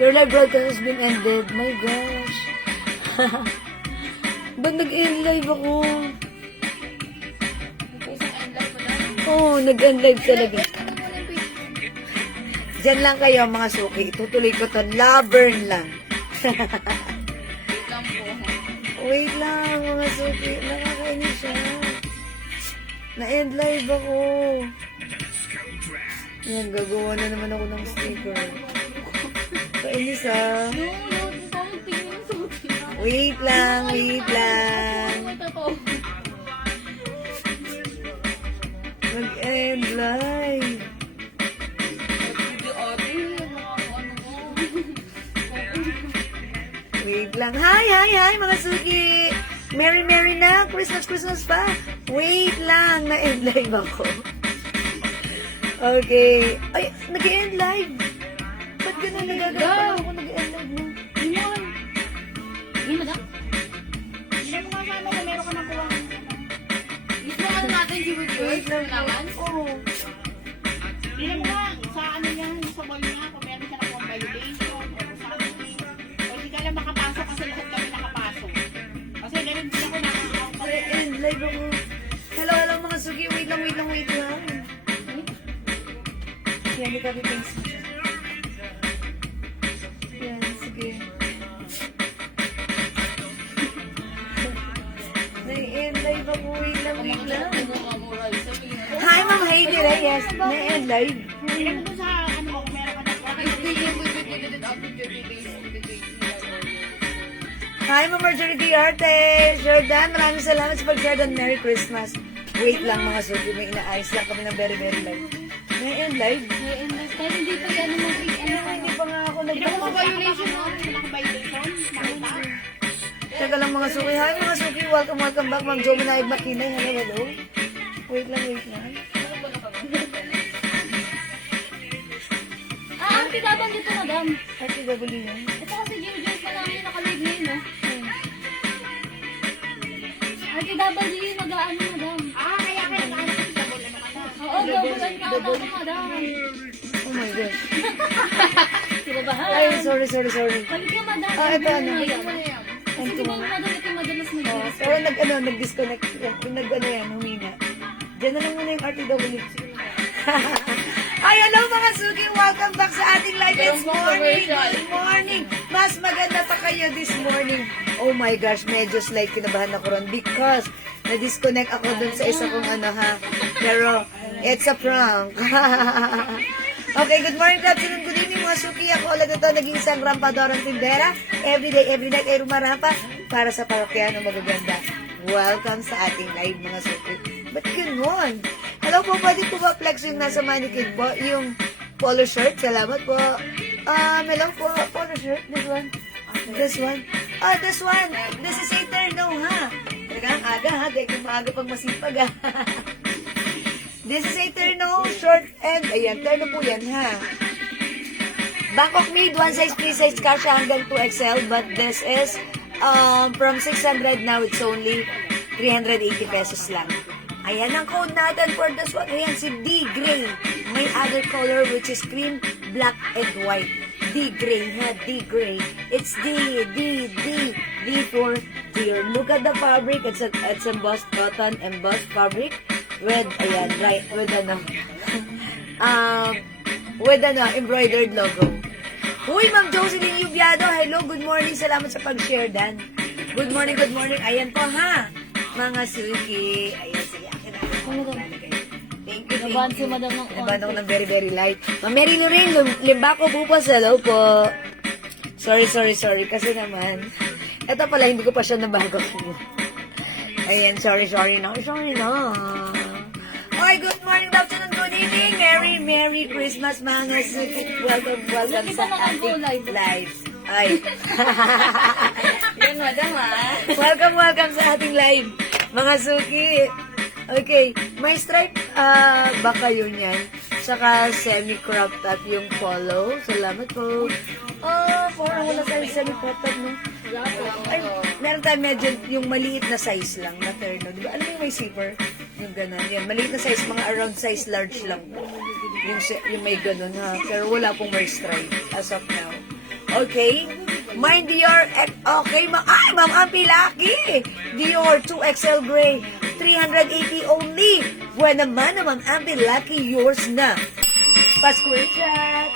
Your live broadcast has been ended. My gosh. Ba't nag-end live ako? Oo, nag-end live talaga. Diyan lang kayo mga suki. Itutuloy ko to. Labern lang. Wait lang mga suki. Nakakainis siya. Na-end live ako. Yan, gagawa na naman ako ng sticker. Kainis ah. Wait lang, wait lang. Mag-end live. Wait lang. Hi mga suki. Merry na. Christmas pa. Wait lang. Na-end live ako. Okay. Ay, nag-end live. Ba't ganun nagagawa ako nag-end live mo? Limon. Hindi, madam. Hindi mo nga ano kung meron ka ng kuwang. Gusto ano natin, Wait lang. Kailangan? Oo. Hindi mo nga, sa ano yan, sa mall niya, kung meron siya ng kuwang violation, o something. O hindi ka lang makapasok kasi lahat kami nakapasok. Kasi ganun din ako nakakapasok. Nag-end live ako. Hello mga suki. Wait lang. Yan, di kami things. Yan, sige. Na-end live ako. Wait lang. Hi, Ma'am Heidi Reyes. Na-end live. Hindi mo dun sa ano mo, kung meron ka ng kuwang violation. Hi, Ma'am Marjorie Diarte. Jordan, maraming salamat sa pag-Jordan. Merry Christmas. Wait lang mga suki. May inaayos lang kami ng very live. Na-end live? Pero hindi pa yan mo Hindi pa nga ako Hindi mo nag- violation mo, naka-violation, nakita. Teka lang mga suki. Hi mga suki. Welcome back. Ma'am Jo Manayag Makinay. Hello. Wait lang. Ang tigaban dito, madam. RTW yan. Ito kasi Jimmy Jones na namin yung nakalive ngayon, no? Ang tigaban dito yung mag-aano, madam. Kaya nakaano kasi double ano ka na. Oo, double ano ka na, madam. Oh my God. Kinabahan. Ay, sorry. Balik ka, madam. Ito ano? Kasi di ba, madam, ito madalas mag-iis. Pero nag-disconnect. Humina. Diyan na lang muna yung RTW. Ay, hello mga suki. Welcome back sa ating live this morning. Good morning. Mas maganda pa kayo this morning. Oh my gosh, medyo slight kinabahan ako ron because na-disconnect ako dun sa isa kong Pero, it's a prank. Okay, good morning, good afternoon, good evening mga suki. Ako ulit ito, naging isang rampadorang tindera. Every day, every night ay rumarampa para sa parokyaano magaganda. Welcome sa ating live mga suki. Ba't ganun? Hello po, pwede po ba flex yung nasa mannequin po? Yung polo shirt? Salamat po. Hello po, polo shirt. This one. This one. This is Eterno, ha? Talagang aga, ha? Dahil kung maaga pang masipag, ha? This is Eterno, short and, ayan, terno po yan, ha? Bangkok made, one size, free size, kasha hanggang 2XL, but this is, from 600 now, it's only 380 pesos lang. Ayan ang code natin for this one. Ayan, si D Gray. May other color which is cream, black, and white. D Gray, ha? D Gray. It's D for dear. Look at the fabric. It's embossed cotton, embossed fabric with, ayan, right, with embroidered logo. Uy, Ma'am Jocelyn Yubiado. Hello, good morning. Salamat sa pag-share, Dan. Good morning. Ayan po, ha? Mga suki. Ayan, sige. Akin na. Thank you. Nabahan si madam ng Nabahan ako ng very light. Ma'am Mary Lorraine, Limbako Bupas. Hello po. Sorry. Kasi naman, eto pala, hindi ko pa siya nabago. Ayan, sorry na. Okay, good morning, good afternoon, good evening. Merry Christmas, mga suki. Welcome sa ating live. Ay. Yan, madam, ha? Welcome sa ating live, mga suki. Okay, may stripe ba kayo niyan? Saka semi-crop top yung polo. Salamat po. Parang wala tayong semi-crop top, no? Wala po. Ay, meron tayo medyo yung maliit na size lang na terno. Diba? Alam mo yung may zipper? Yung gano'n. Yan, maliit na size, mga around size large lang po. Yung may gano'n, ha? Pero wala pong may stripe as of now. Okay? Mine Dior, okay, Ma'am Ampi Lucky. Dior 2XL Gray, 380 only. Buwan naman na Ma'am Ampi Lucky, yours na. Pa-screenshot.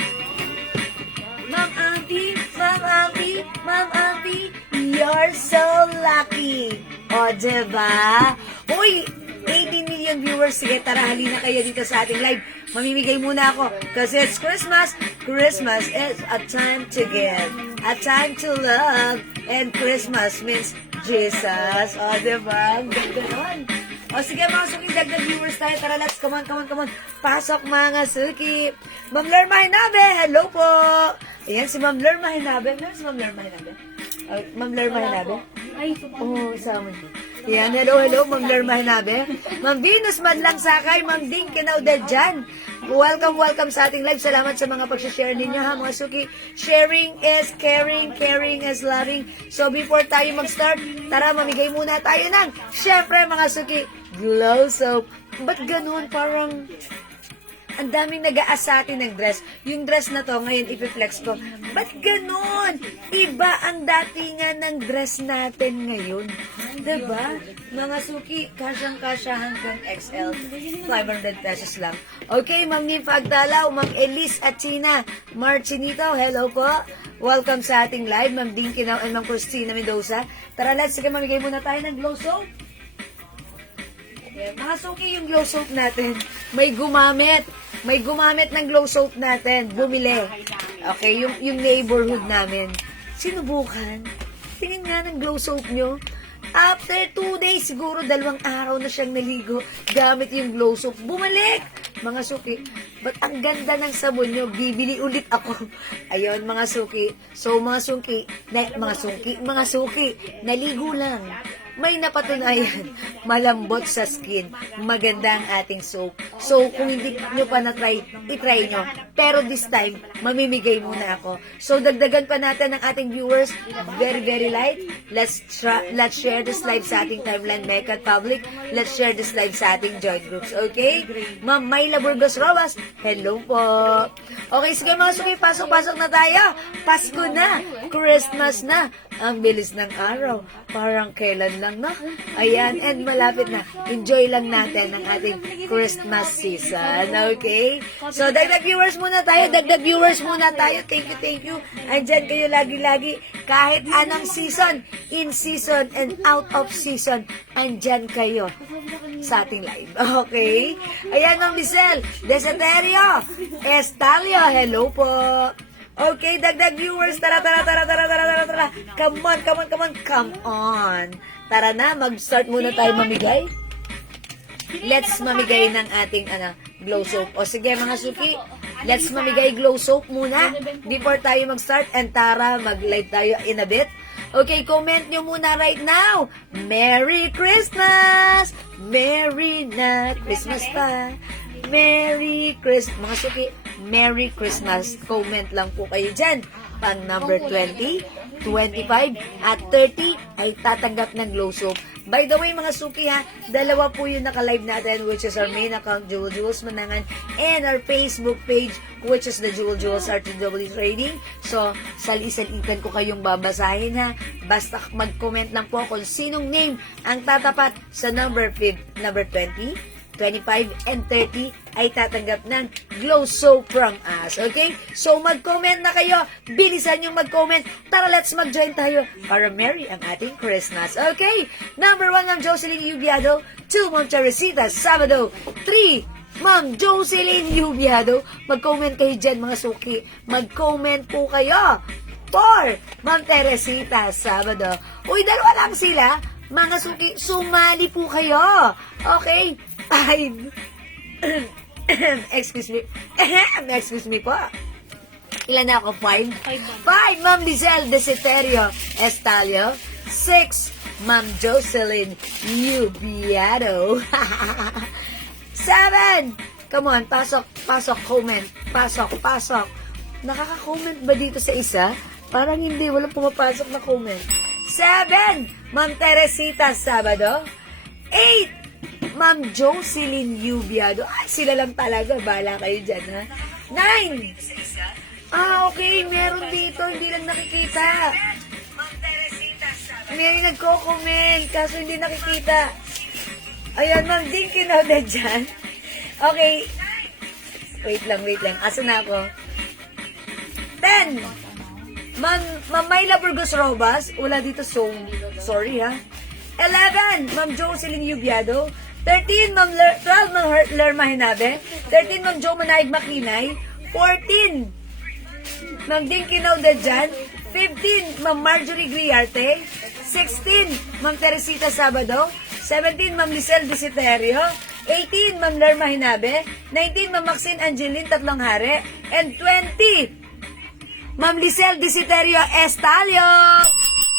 Ma'am Ampi, Ma'am Ampi, Ma'am Ampi, you're so lucky. O, diba? Uy, 18 million viewers. Sige, tara, halina kayo dito sa ating live. Mamimigay muna ako. Kasi it's Christmas. Christmas is a time to give. A time to love. And Christmas means Jesus. O, diba? Ang ganda nun. O, sige, mga suki, dagdag viewers tayo. Tara, let's, come on. Pasok, mga suki. Ma'am Lerma Hinabe, hello po. Ayan, si Ma'am Lerma Hinabe. Meron si Ma'am Lerma Hinabe? Ma'am Lerma Hinabe? Oo, sama niyo. Yan, hello, Ma'am Lerma Hinabe. Ma'am Venus Madlang Sakay, Ma'am Ding Kinaudad dyan. Welcome sa ating live. Salamat sa mga pag-share ninyo, ha, mga suki. Sharing is caring, caring is loving. So, before tayo mag-start, tara, mamigay muna tayo ng, syempre, mga suki, glow soap. Ba't ganun? Parang, ang daming nag-aasati ng dress. Yung dress na to, ngayon ipiflex ko. Ba't ganun? Iba ang datingan ng dress natin ngayon. Diba? Mga suki, kasyang-kasya hanggang XL. 500 pesos lang. Okay, Ma'am Nympha Agdalaw, Ma'am Elise Achina, Marchinito, hello po. Welcome sa ating live, Ma'am Dinky Now and Ma'am Christina Mendoza. Tara, let's sige, mamigay muna tayo ng glow soap. Yeah, mga suki, yung glow soap natin, may gumamit ng glow soap natin, bumili. Okay, yung neighborhood namin, sinubukan, tingin nga ng glow soap nyo, after 2 days, siguro 2 araw na siyang naligo, gamit yung glow soap, bumalik! Mga suki, ba't ang ganda ng sabon nyo, bibili ulit ako. Ayun, mga suki, so mga suki, naligo lang. May napatunayan, malambot sa skin, maganda ang ating soap. So, kung hindi nyo pa na-try, itry nyo. Pero this time, mamimigay muna ako. So, dagdagan pa natin ang ating viewers, very, very light. Let's share this live sa ating timeline, Mekat Public. Let's share this live sa ating joint groups, okay? Ma'am Mayla Burgos Robas, hello po. Okay, sige mga suki, pasok na tayo. Pasko na, Christmas na. Ang bilis ng araw, parang kailan lang na. Ayan, and malapit na. Enjoy lang natin ang ating Christmas season, okay? So, dagdag viewers muna tayo. Thank you. Andyan kayo lagi-lagi. Kahit anong season, in season and out of season, andyan kayo sa ating live, okay? Ayan, Ma'am Michelle Deseterio Estalio, hello po. Okay, dagdag viewers, tara. Come on. Tara na, mag-start muna tayo mamigay. Let's mamigay ng ating glow soap. O sige mga suki, let's mamigay glow soap muna before tayo mag-start, and tara, mag-live tayo in a bit. Okay, comment nyo muna right now. Merry Christmas! Merry na Christmas pa. Merry Christmas. Mga suki, Merry Christmas. Comment lang po kayo dyan. Pang number 20, 25, at 30 ay tatanggap ng glow soap. By the way, mga suki ha, 2 po yung naka-live natin, which is our main account, Jewel Jewels Manangan, and our Facebook page, which is the Jewel Jewels RTW Trading. So, salitan ko kayong babasahin ha. Basta mag-comment lang po kung sinong name ang tatapat sa number 20, 25, and 30 ay tatanggap ng glow soap from us. Okay? So, mag-comment na kayo. Bilisan yung mag-comment. Tara, let's mag-join tayo para merry ang ating Christmas. Okay? Number 1, Ma'am Jocelyn Yubiado. 2, Ma'am Charisita Sabado. 3, Ma'am Jocelyn Yubiado. Mag-comment kayo dyan, mga suki. Mag-comment po kayo. 4, Ma'am Teresita Sabado. Uy, 2 lang sila. Mga suki, sumali po kayo. Okay? 5. Excuse me po. Ilan na ako? 5? 5, Ma'am Lizelle Deseterio Estalio. 6, Ma'am Jocelyn Yubiado. 7, come on, pasok, comment. Pasok. Nakaka-comment ba dito sa isa? Parang hindi, walang pumapasok na comment. 7, Ma'am Teresita Sabado. 8, Ma'am Jocelyn Yubiado. Ay, sila lang talaga. Bahala kayo dyan, ha? 9. Okay. Meron dito. Hindi lang nakikita. May nagko-comment. Kaso hindi nakikita. Ayan, Ma'am Dinky na dyan. Okay. Wait lang. Asa na ako? 10. Ma'am Mayla Burgos Robas. Wala dito, so sorry ha. 11. Ma'am Jocelyn Yubiado. 13. 12. Ma'am Lerma Hinabe. 13. Ma'am Jo Manaig Makinay. 14. Ma'am Dinky Naudadjan. 15. Ma'am Marjorie Griarte. 16. Ma'am Teresita Sabado. 17. Ma'am Lisel Visiterio. 18. Ma'am Lerma Hinabe. 19. Ma'am Maxine Angeline Tatlong Hare. And 20. Ma'am Lisel Visiterio Estalio.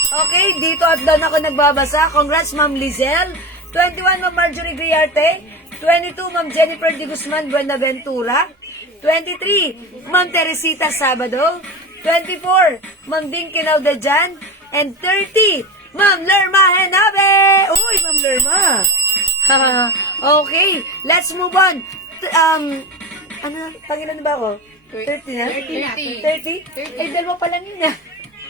Okay, dito at doon ako nagbabasa. Congrats, Ma'am Lisel. 21, Ma'am Marjorie Griarte. 22, Ma'am Jennifer de Guzman Buenaventura. 23, Ma'am Teresita Sabado. 24, Ma'am Dinky Naudadjan. And 30, Ma'am Lerma Henabe. Uy, Ma'am Lerma. Okay, let's move on. Pangilan ba ako? 30 na? 30? Ay, dalawa pa lang yun ah.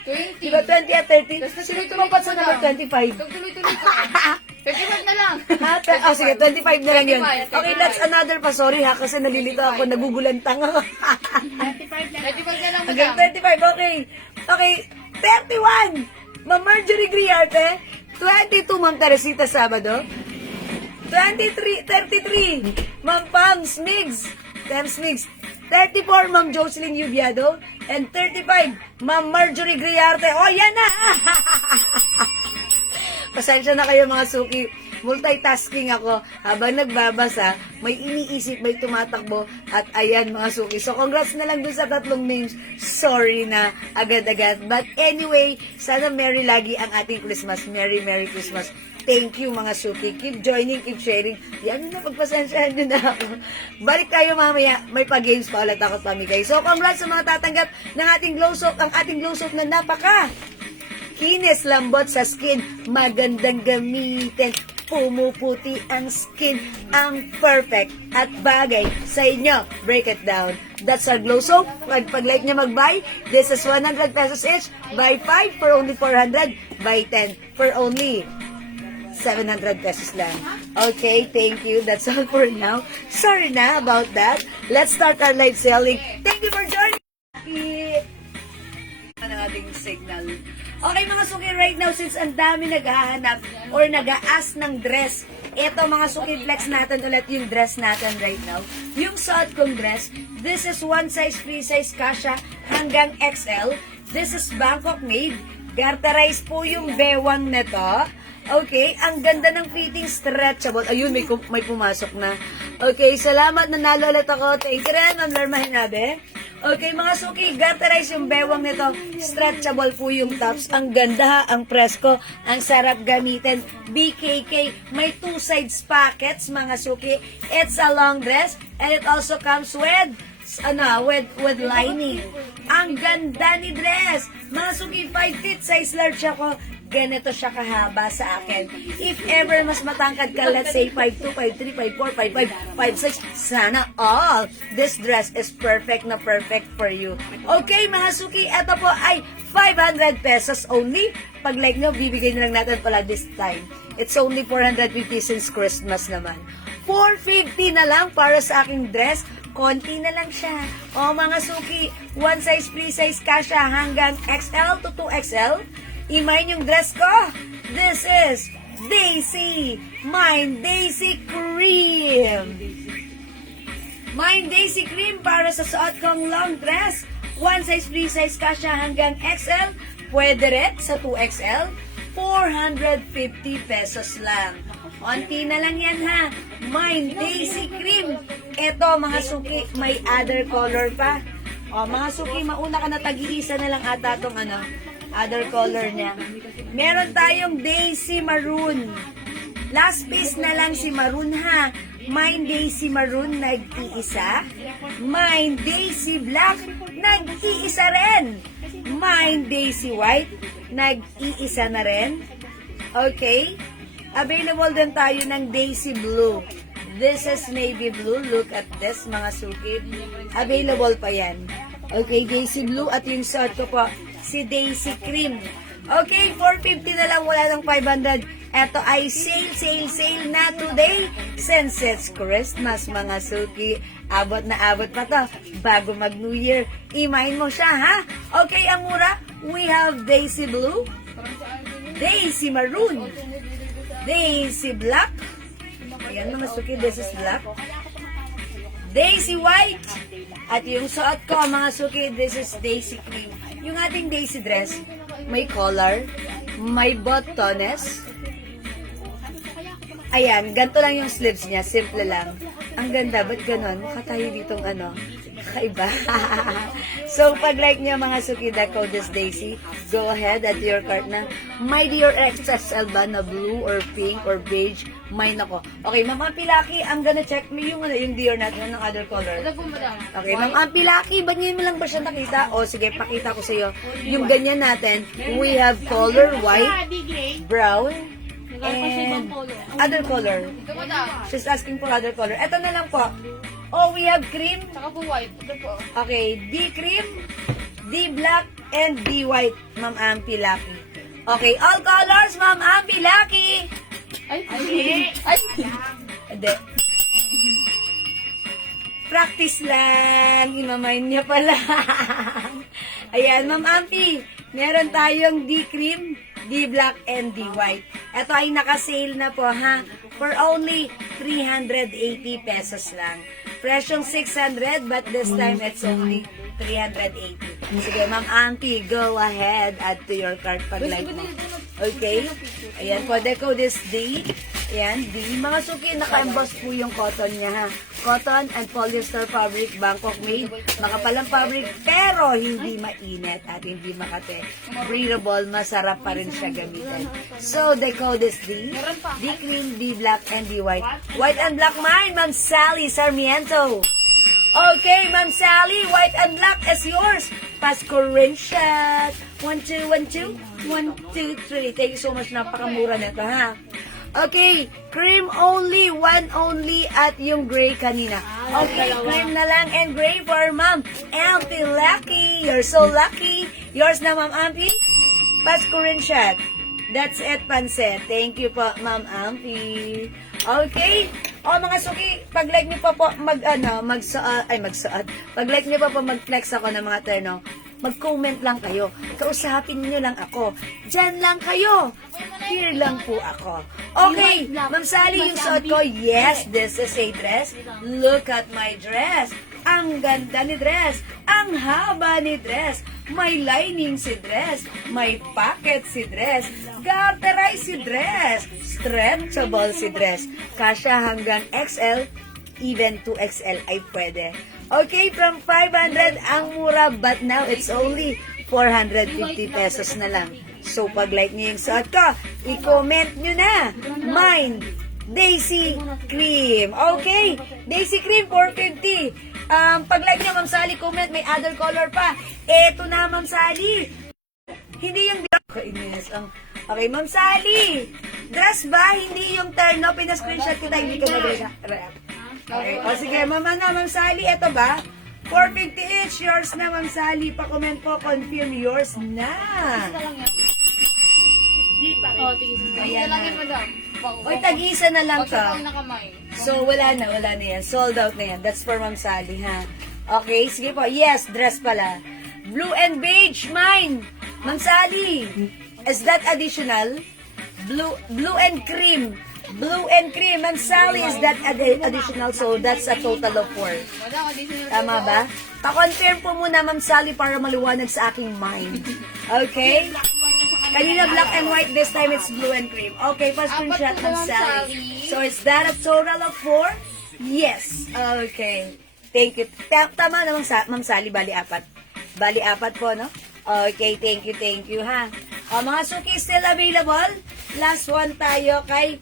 20. Diba 20 at 30? Sino tumapat sa number 25? Tuloy-tuloy ko. 25 na lang. Sige, 25 na lang yun. 25. Okay, let's another pa. Sorry ha, kasi nalilito ako, nagugulantang ako. 25 na lang. Hanggang 35, okay. Okay, 31, Ma'am Marjorie Griarte. 22, Ma'am Teresita Sabado. 33, Ma'am Pam Smigs. 34, Ma'am Jocelyn Yubiado. And 35, Ma'am Marjorie Griarte. Oh, yan na! Pasensya na kayo mga suki. Multitasking ako. Habang nagbabasa, may iniisip, may tumatakbo. At ayan mga suki. So, congrats na lang dun sa tatlong names. Sorry na agad-agad. But anyway, sana merry lagi ang ating Christmas. Merry Christmas. Thank you mga suki. Keep joining, keep sharing. Yan na, pagpasensyahan nyo na ako. Balik tayo mamaya. May pa-games pa ulit ako pamigay. So, congrats sa mga tatanggap ng ating glow soap. Ang ating glow soap na napaka kinis, lambot sa skin, magandang gamitin, pumuputi ang skin, ang perfect at bagay sa inyo. Break it down. That's our glow soap. Pag-like nyo mag-buy, this is 100 pesos each. Buy 5 for only 400. Buy 10 for only 700 pesos lang. Okay, thank you. That's all for now. Sorry na about that. Let's start our live selling. Thank you for joining. Ang ating signal. Okay mga suki, right now, since ang dami naghahanap or nag-a-ask ng dress, ito mga suki, flex natin ulit yung dress natin right now. Yung suot kong dress, this is one size, free size, kasha hanggang XL. This is Bangkok made. Garterize po yung bewang nito. Okay, ang ganda ng fitting, stretchable. Ayun, may pumasok na. Okay, salamat, nanalo ulit ako. Thank you rin, Ma'am Lerma Hinabe. Okay, mga suki, garterize yung bewang nito. Stretchable po yung tops. Ang ganda, ang presko, ang sarap gamitin. BKK, may two sides pockets, mga suki. It's a long dress, and it also comes with lining. Ang ganda ni dress. Mga suki, 5 feet, size large ako. Ganito siya kahaba sa akin. If ever mas matangkad ka, let's say 5'2", 5'3", 5'4", 5'5", 5'6", sana all. This dress is perfect na perfect for you. Okay, mga suki, ito po ay 500 pesos only. Pag like nyo, bibigay na lang natin pala this time. It's only 450 since Christmas naman. 450 na lang para sa aking dress. Konti na lang siya. O mga suki, one size, free size, kasha hanggang XL to 2XL. Imayin yung dress ko. This is Daisy. Mine Daisy Cream. Mine Daisy Cream para sa suot kong long dress. One size, free size, kasha hanggang XL. Pwede rin sa 2XL. 450 pesos lang. Konti na lang yan ha. Mine Daisy Cream. Ito mga suki, may other color pa. O mga suki, mauna ka na tag-iisa na lang ata itong other color niya. Meron tayong Daisy Maroon. Last piece na lang si Maroon ha. Mine Daisy Maroon, nag-iisa. Mine Daisy Black, nag-iisa rin. Mine Daisy White, nag-iisa na rin. Okay. Available din tayo ng Daisy Blue. This is navy blue. Look at this, mga suki. Available pa yan. Okay, Daisy Blue. At yung suot ko po, si Daisy Cream. Okay, 450 na lang, wala ng 500. Ito ay sale na today. Since it's Christmas, mga suki. Abot na abot pa to. Bago mag-New Year, imahin mo siya, ha? Okay, ang mura, we have Daisy Blue, Daisy Maroon, Daisy Black. Ayan, mga suki, this is black. Daisy White. At yung suot ko, mga suki, this is Daisy Cream. Yung ating Daisy dress, may collar, may buttones. Ayan, ganito lang yung sleeves niya, simple lang. Ang ganda, ba't ganon? Mukha tayo ditong kakaiba. So, pag like niyo mga suki, the code is Daisy, go ahead at your cart na. May Dior XXL ba na blue or pink or beige? May nako. Okay, Ma'am Ampilaki, I'm gonna check mo yung Dior natin ng other color. Okay, Ma'am Ampilaki, ba't ngayon mo lang ba siya nakita? O, sige, pakita ko sa iyo. Yung ganyan natin, we have color white, brown, and other color. She's asking for other color. Ito na lang po. Oh, we have cream. Saka po white. Ito po. Okay, D cream, D black, and D white, Ma'am Ampi Lucky. Okay, all colors, Ma'am Ampi Lucky. Ay, ay. Hindi. Practice lang. Imamain niya pala. Ayan, Ma'am Ampi. Meron tayong D cream, D black, and D white. Ito ay naka-sale na po, ha? For only 380 pesos lang. Presyong 600, but this time it's only 380. Sige, Ma'am Auntie, go ahead. Add to your cart pag like mo. Okay? Ayan po, the code is D. Ayan, D. Mga suki, naka-emboss po yung cotton niya, ha? Cotton and polyester fabric, Bangkok made. Makapalang fabric, pero hindi mainit at hindi makate. Breathable, masarap pa rin siya gamitin. So, the code is D. D cream, D black, and D white. White and black mine, Ma'am Sally Sarmiento. Okay, Ma'am Sally, white and black is yours. Pasko rin shot. 1, 2, 1, 2. 1, 2, 3. Thank you so much. Napakamura nito, ha? Okay, cream only, one only at yung gray kanina. Okay, cream na lang and gray for Ma'am Ampy Lucky. You're so lucky. Yours na, Ma'am Ampy. Pasko rin shot. That's it, Panset. Thank you po, Ma'am Ampy. Okay. O, mga suki, pag like niyo pa po magsuot. Pag like niyo pa po mag-flex ako ng mga terno, mag-comment lang kayo. Kausapin niyo lang ako. Diyan lang kayo. Here lang po ako. Okay, Ma'am Sally, yung suot ko, yes, this is a dress. Look at my dress. Ang ganda ni dress. Ang haba ni dress. May lining si dress. May pocket si dress. Garterize si dress. Stretchable si dress. Kasya hanggang XL, even to XL ay pwede. Okay, from 500 ang mura, but now it's only 450 pesos na lang. So, pag like niyo yung suot ko, i-comment nyo na. Mine, Daisy Cream. Okay, Daisy Cream, 450. Pag like niyo, Ma'am Sally, comment, may other color pa. Eto na, Ma'am Sally. Hindi yung kainis. Okay, Ma'am Sally. Dress ba? Hindi yung terno. Pina-screenshot kita, hindi ka mag-react. Okay. O sige, Ma'am Sally, eto ba? 450 each. Yours na, Ma'am Sally. Pa-comment po, confirm yours na. Ayan na. Oy, tag-isa na lang to. So, wala na yan. Sold out na yan. That's for Ma'am Sally, ha? Okay, sige po. Yes, dress pala. Blue and beige, mine. Ma'am Sally, is that additional? Blue and cream. Blue and cream. Ma'am Sally, is that additional? So, that's a total of 4. Tama ba? Pa-confirm po muna, Ma'am Sally, para maliwanag sa aking mind. Okay? Kanina black and white, this time it's blue and cream. Okay, pa-screenshot, Ma'am Sally. So, is that a total of 4? Yes. Okay. Thank you. Tama na, Ma'am Sally, bali 4. Bali 4 po, no? Okay, thank you, ha? Mga suki, still available. Last one tayo kay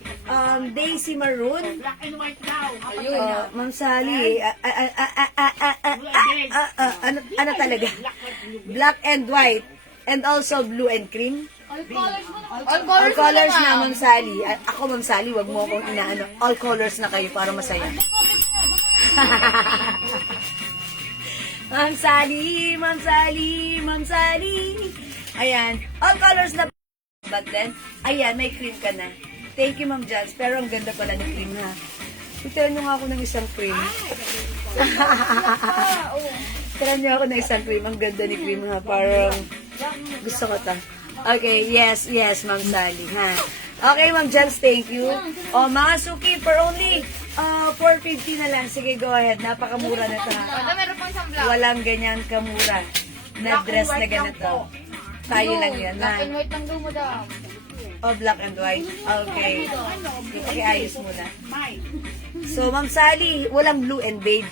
Daisy Maroon. Black and white daw. Ma'am Sally, ano talaga? Black and white. And also blue and cream. All colors na, Ma'am Sally. Ako, Ma'am Sally, wag mo akong inaano. All colors na kayo para masaya. Ma'am Sally, Ma'am Sally, Ma'am Sally. Ayan, all colors na. But then, ayan, may cream ka na. Thank you, Ma'am Jans. Pero ang ganda pala ng cream, ha? Itiran nyo nga ako ng isang cream. Itiran nyo ako ng isang cream. Ang ganda ni cream, ha? Parang gusto ko ta. Okay, yes, Ma'am Sally, ha? Okay, Ma'am Jans, thank you. O, mga suki, for only 450 na lang. Sige, go ahead. Napakamura na ta. Meron pang isang black. Walang ganyan kamura na dress na ganito. Tayo lang yan, ha? Black and white lang daw, madam. O, black and white. Okay. Pakiayos muna. May. So, Ma'am Sally, walang blue and beige.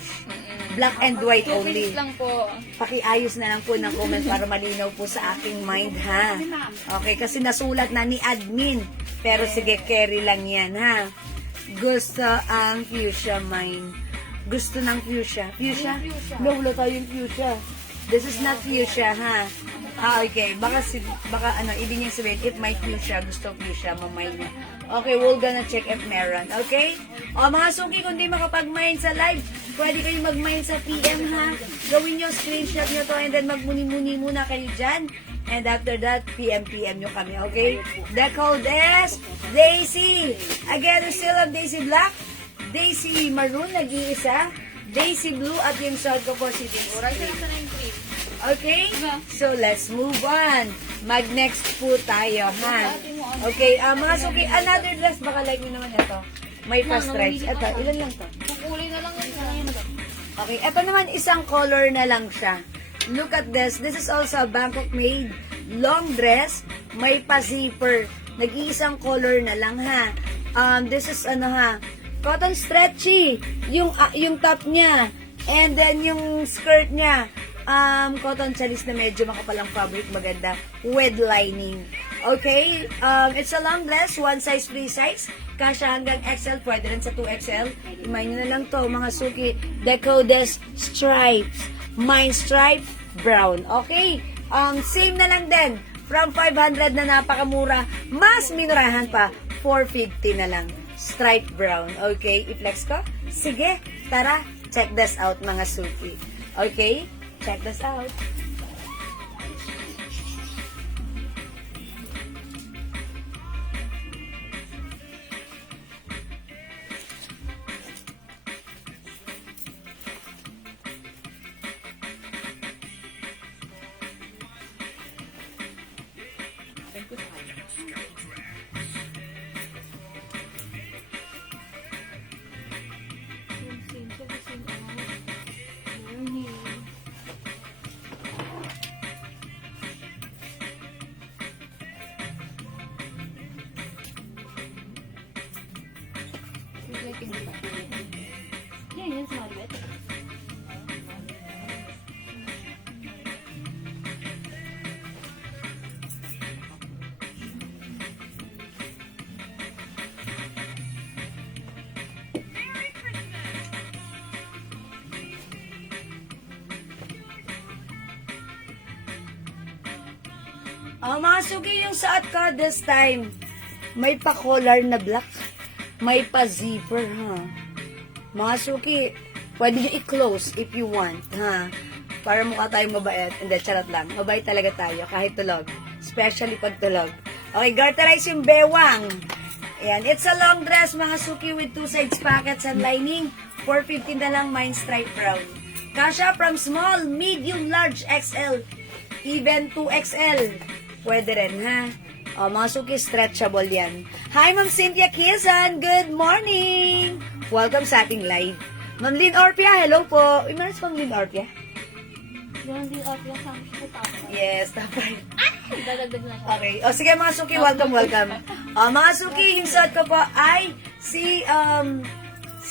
Black and white Two only. piece lang po. Pakiayos na lang po ng comment para malinaw po sa aking mind, ha? Okay, kasi nasulat na ni admin. Pero sige, carry lang yan, ha? Gusto ang fuchsia mine. Gusto ng fuchsia. Fuchsia? No, wala tayong fuchsia. This is not fuchsia, ha? Okay. Baka ibig niya sabihin, if may fuchsia, gusto fuchsia, mamay niya. Okay, we're gonna check if meron. Okay? O, mga suki, kung di makapag-mine sa live, pwede kayo mag-mine sa PM, ha? Gawin nyo, screenshot nyo to, and then magmuni-muni muna kayo dyan. And after that, PM nyo kami, okay? The code is Daisy. Again, we still have Daisy Black, Daisy Maroon, nag-iisa, Daisy Blue, at yung shot ko po si Daisy Green. Okay? So, let's move on. Mag-next po tayo, ha? Okay, mga suki, another dress, baka like nyo naman ito. May pa-stripes. Ito, ilan lang to? Kukulay na lang yun. Okay, ito naman isang color na lang siya. Look at this. This is also a Bangkok made long dress. May pa-zipper. Nag-iisang color na lang, ha? This is, cotton stretchy. Yung top niya. And then, yung skirt niya. Cotton chalis na medyo makapalang fabric, maganda, with lining. Okay, it's a long dress, one size, free size, kasha hanggang XL, pwede rin sa 2XL. Imayin nyo na lang to, mga suki. The code is stripes, mine stripe, brown. Okay, same na lang din, from 500 na napakamura, mas minurahan pa, 450 na lang, stripe brown. Okay, i-flex ko? Sige, tara, check this out, mga suki. Okay, check this out. Yan, small bit. Mga sugi, yung saat ko this time, may pa-collar na black, may pa-zipper, ha? Mga suki, pwede nyo i-close if you want, ha? Para mukha tayong mabait. Hindi, charot lang. Mabait talaga tayo, kahit tulog. Especially pag tulog. Okay, garterize yung bewang. Ayan, it's a long dress, mga suki, with two sides pockets and lining. 450 na lang, mine stripe brown. Kasha from small, medium, large, XL, even 2XL. Pwede rin, ha? O, mga suki, stretchable yan. Hi, Ma'am Cynthia Kizan. Good morning! Welcome sa ating live. Ma'am Lynn Orpia, hello po. Uy, meron si Ma'am Lynn Orpia? Yan, di up yung sa ko tapos. Yes, tapay. Dadagdag na siya. Okay. O, sige, mga suki, welcome. O, mga suki, yung suot ko po ay si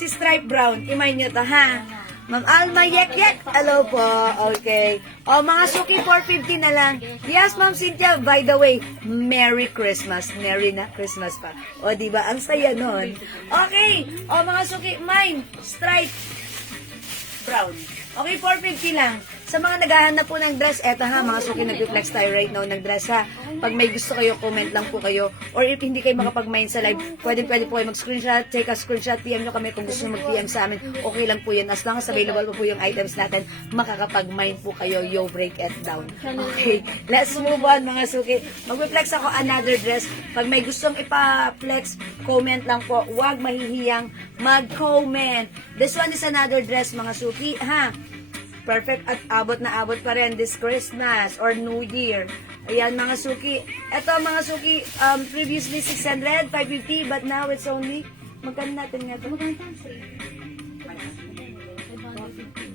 Stripe Brown. Imay nyo to, ha? Ma'am Alma Yek. Hello po. Okay. O, mga suki, 450 na lang. Yes, Ma'am Cynthia, by the way, Merry Christmas. Merry na Christmas pa. O, diba? Ang saya nun. Okay. O, mga suki, mine, Stripe Brown. Okay, 450 lang. Sa mga naghahanap po ng dress, eto ha, mga suki, nag-reflex tayo right now ng dress ha. Pag may gusto kayo, comment lang po kayo. Or if hindi kayo makapag-mine sa live, pwede po kayo mag-screenshot, take a screenshot, PM nyo kami kung gusto nyo mag-PM sa amin. Okay lang po yun. As long as available po yung items natin, makakapag-mine po kayo. Yo, break it down. Okay, let's move on mga suki. Mag-reflex ako another dress. Pag may gustong ipa-flex, comment lang po. Huwag mahihiyang mag-comment. This one is another dress mga suki ha. Perfect at abot na abot pa rin this Christmas or New Year. Ayan mga suki. Ito mga suki, previously 600, 550, but now it's only, magkano natin nga ito? Magkano tayo sa'yo?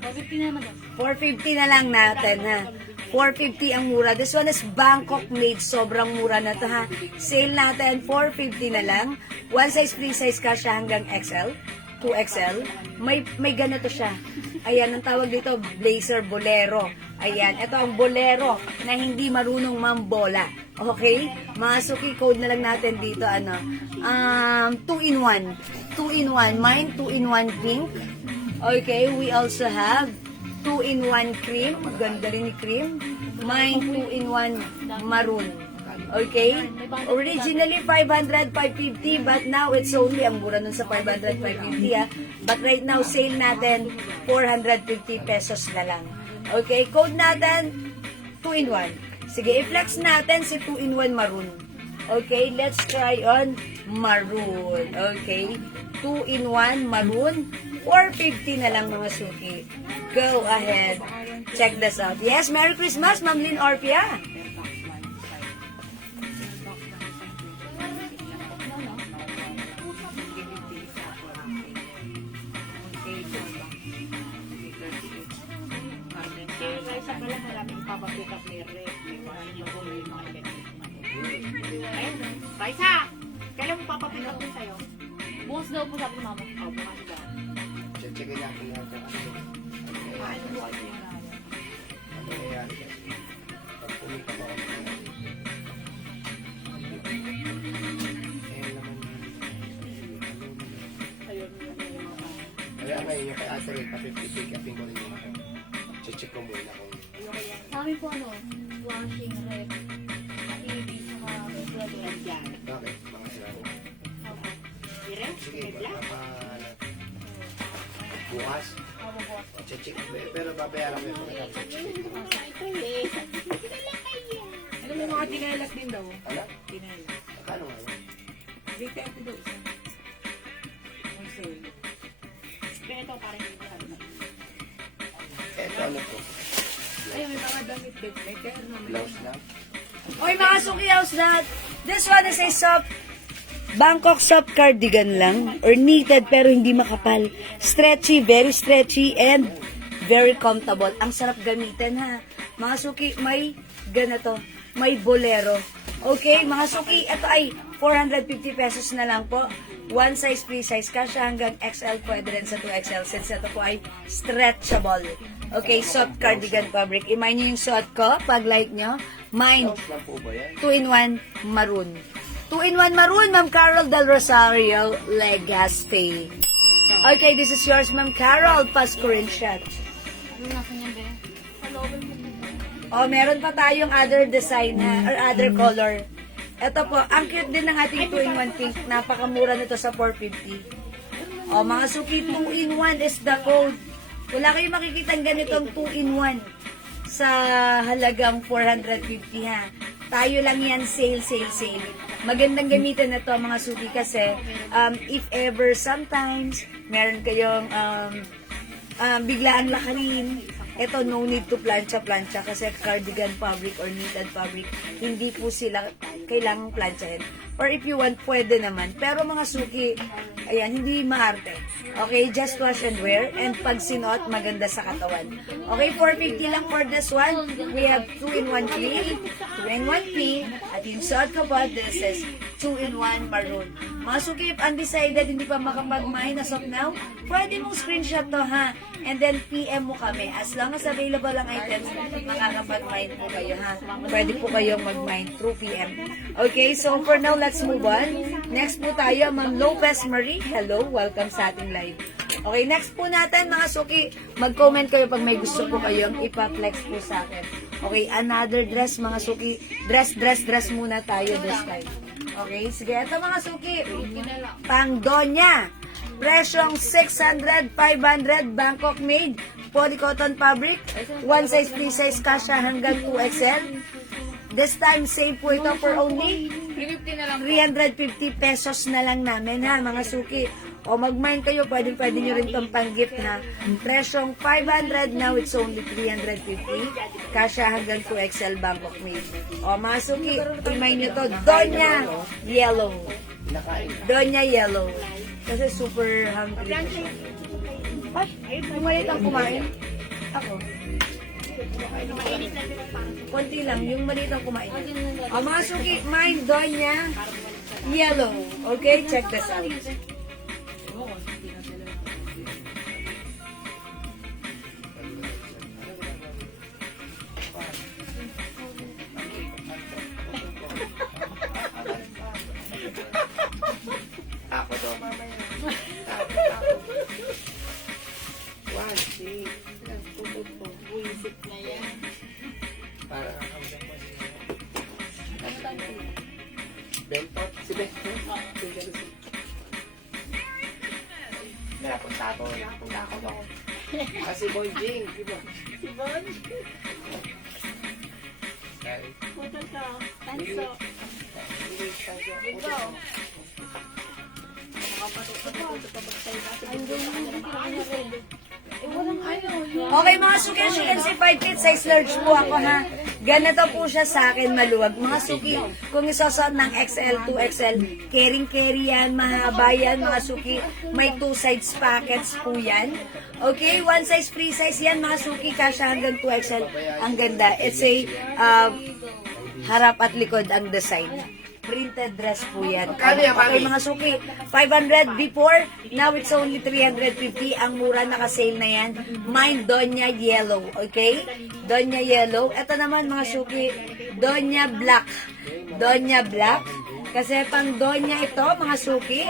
450 na madam. 450 na lang natin ha. 450 ang mura. This one is Bangkok made. Sobrang mura na to ha. Sale natin, 450 na lang. One size, free size ka siya hanggang XL. 2XL. May ganito siya. Ayan, ang tawag dito, blazer bolero. Ayan, ito ang bolero na hindi marunong mambola. Okay? Mga suki, code na lang natin dito, 2-in-1. 2-in-1. Mine, 2-in-1 pink. Okay, we also have 2-in-1 cream. Ganda rin ni cream. Mine, 2-in-1 maroon. Okay? Originally 500, 550, but now it's only, ang mura nun sa 500, 550 ha. But right now, sale natin, 450 pesos na lang. Okay? Code natin, 2-in-1. Sige, i-flex natin si 2-in-1 maroon. Okay? Let's try on maroon. Okay? 2-in-1 maroon, 450 na lang mga suki. Go ahead. Check this out. Yes, Merry Christmas, Ma'am Lynn Orpia. Sa pala maraming papapick up may rep, may maraming maguloy, mga electric. Ayun. Raisa! Kailan mo papapick up din sa'yo? Bukas daw po sabi ni mama. Oh, bukas daw. Check-in natin lang ito kasi. Ano bukas yung Ano nangyayari kasi? Pag pumika pa ako. Ayun naman. Ayun. Kaya ngayon yung kay Ate Ray, pa-50 kapin ko rin yung ako. Check ko muna kung Sa amin po washing, rep, TV, saka brother. Yan. bakit mga sila. Direk? Sige, May black? bukas. Opo po. Check. Pero babayaran ko yung mga Ano may mga tinalas din daw? Ano? Tinalas. Akano nga yun? Dito ito daw isa. Ang sale. Pero ito parang hindi na kami. Eto ano to? Ayun, may mga damit din. May terno. Blouse lang? Oy mga suki, how's that? This one is a soft Bangkok soft cardigan lang or knitted pero hindi makapal. Stretchy, very stretchy and very comfortable. Ang sarap gamitin ha. Mga suki, may ganito, may bolero. Okay, mga suki, ito ay 450 pesos na lang po. One size, free size ka siya hanggang XL, pwede rin sa 2XL since ito po ay stretchable. Okay, soft cardigan fabric. I-mine nyo yung suot ko pag like nyo. Mine, Blouse lang po ba yan? 2-in-1 maroon. 2-in-1 maroon, Ma'am Carol Del Rosario Legaste. Okay, this is yours, Ma'am Carol. Pa-screenshot. Ano nasa niyan, be? Sa looban mo. Oh, meron pa tayong other design ha, or other color. Ito po, ang cute din ng ating 2-in-1 pink. Napakamura nito sa 450. Oh, mga suki, 2-in-1 is the code. Wala kayong makikitang ganitong 2-in-1 sa halagang 450 ha. Tayo lang yan, sale. Magandang gamitin na to mga suki kasi if ever sometimes meron kayong biglaan lakarin, ito no need to plancha kasi cardigan fabric or knitted fabric, hindi po sila kailangang planchahin. Or if you want, pwede naman. Pero mga suki, ayan, hindi maarte. Okay, just wash and wear. And pag sinuot, maganda sa katawan. Okay, 450 lang for this one. We have 2-in-1 cream, 2-in-1 pink, at yung suot ko po, this is 2-in-1 maroon. Mga suki, if undecided, hindi pa makapag-mine as of now, pwede mong screenshot to ha. And then PM mo kami. As long as available ang items, makakapag-mine po kayo ha. Pwede po kayong mag-mine through PM. Okay, so for now, let's move on. Next po tayo, Ma'am Lopez Marie. Hello, welcome sa ating live. Okay, next po natin mga suki, mag-comment kayo pag may gusto po kayong ipa-flex po sa akin. Okay, another dress mga suki. Dress muna tayo this time. Okay, sige. Ito mga suki, pang Donya. Presyong 600, 500, Bangkok made. Polycotton fabric. One size, free size, kasha hanggang 2XL. This time, save po ito for only 350 pesos na lang namin ha, mga suki. O mag-mine kayo, pwede nyo rin itong pang-gift ha. Presyong 500, now it's only 350. Kasha hanggang 2XL Bangkok made. O mga suki, i-mine nyo to, Donya Yellow. Donya Yellow. Kasi super hungry. Ay, pumalit ang kumain. Ako. Konti lang, yung maliit ang kumain. O mga suki, mine Donya Yellow. Okay, check this out. Ako to, mamaya. One, two, Buisit na yan. para Bentot, si Bentot. Napunta ako daw. Kasi Boy Jing, di ba? Si Bon, Sorry. puto ka. Tanso. Ikaw. Okay mga suki, as you can see, 5 feet size large po ako ha. Ganito po siya sa akin maluwag. Mga suki, kung isosot ng XL, 2XL, carry yan, mahaba yan mga suki. May 2 sides packets po yan. Okay, 1 size, free size yan mga suki, kasha hanggang 2XL. Ang ganda. It's a harap at likod ang design. Printed dress po yan. Magkano yan, Okay, mami? mga suki, 500 before, now it's only 350. Ang mura, naka-sale na yan. Mine, Donya Yellow. Okay? Donya Yellow. Ito naman, mga suki, Donya Black. Donya Black. Kasi pang Donya ito, mga suki.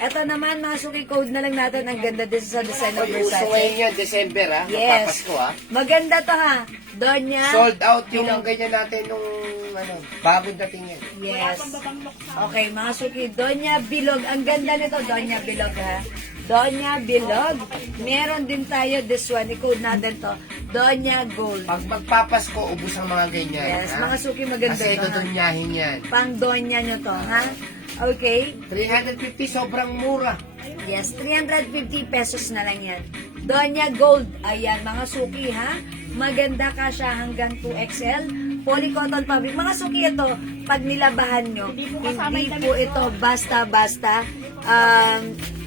Ito naman, mga suki, code na lang natin. Ang ganda din sa design of Uso Versace. ngayon yan, December ha. Yes. Magpapasko ha. Maganda to ha. Donya. Sold out yung ganyan natin nung bagong dating yan. Yes. Okay, mga suki, Donya Bilog. Ang ganda nito, Donya Bilog ha. Donya Bilog. Meron din tayo this one. I-code natin to. Donya Gold. Pag magpapasko, ubus ang mga ganyan. Yes, ha? mga suki, maganda Kasi to ha. dudunyahin yan. Pang Donya nyo to ha. Okay? 350, sobrang mura. Yes, 350 pesos na lang yan. Donya Gold. Ayan, mga suki ha. Maganda ka siya hanggang 2XL. Polycotton fabric. Mga suki ito, pag nilabahan nyo, hindi po ito basta-basta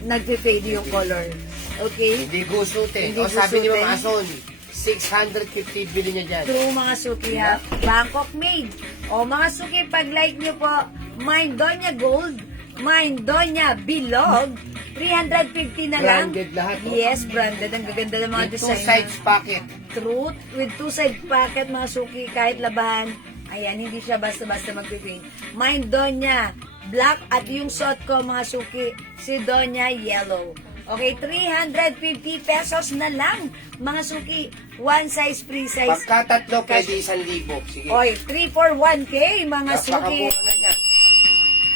nagpe-fade yung color. Okay? Hindi gusutin. Hindi O sabi ni gusutin. Mama Ason, 650 bili niya dyan. True mga suki ha. Bangkok made. O mga suki, pag like nyo po, Mine Donya Gold, Mine Donya Bilog, 350 na lang. Branded lahat, oh. Yes, branded. Ang gaganda ng mga With 2 design. sides pocket. Truth with 2 side pocket mga suki, kahit labahan. Ayan, hindi siya basta-basta magpipin. Mine Donya Black at yung suot ko mga suki, si Donya Yellow. Okay, 350 pesos na lang mga suki. One size, free size. Pagka tatlo, pwede 1,000. Sige. Oy, 3 for 1K mga suki. Napakamura na niyan.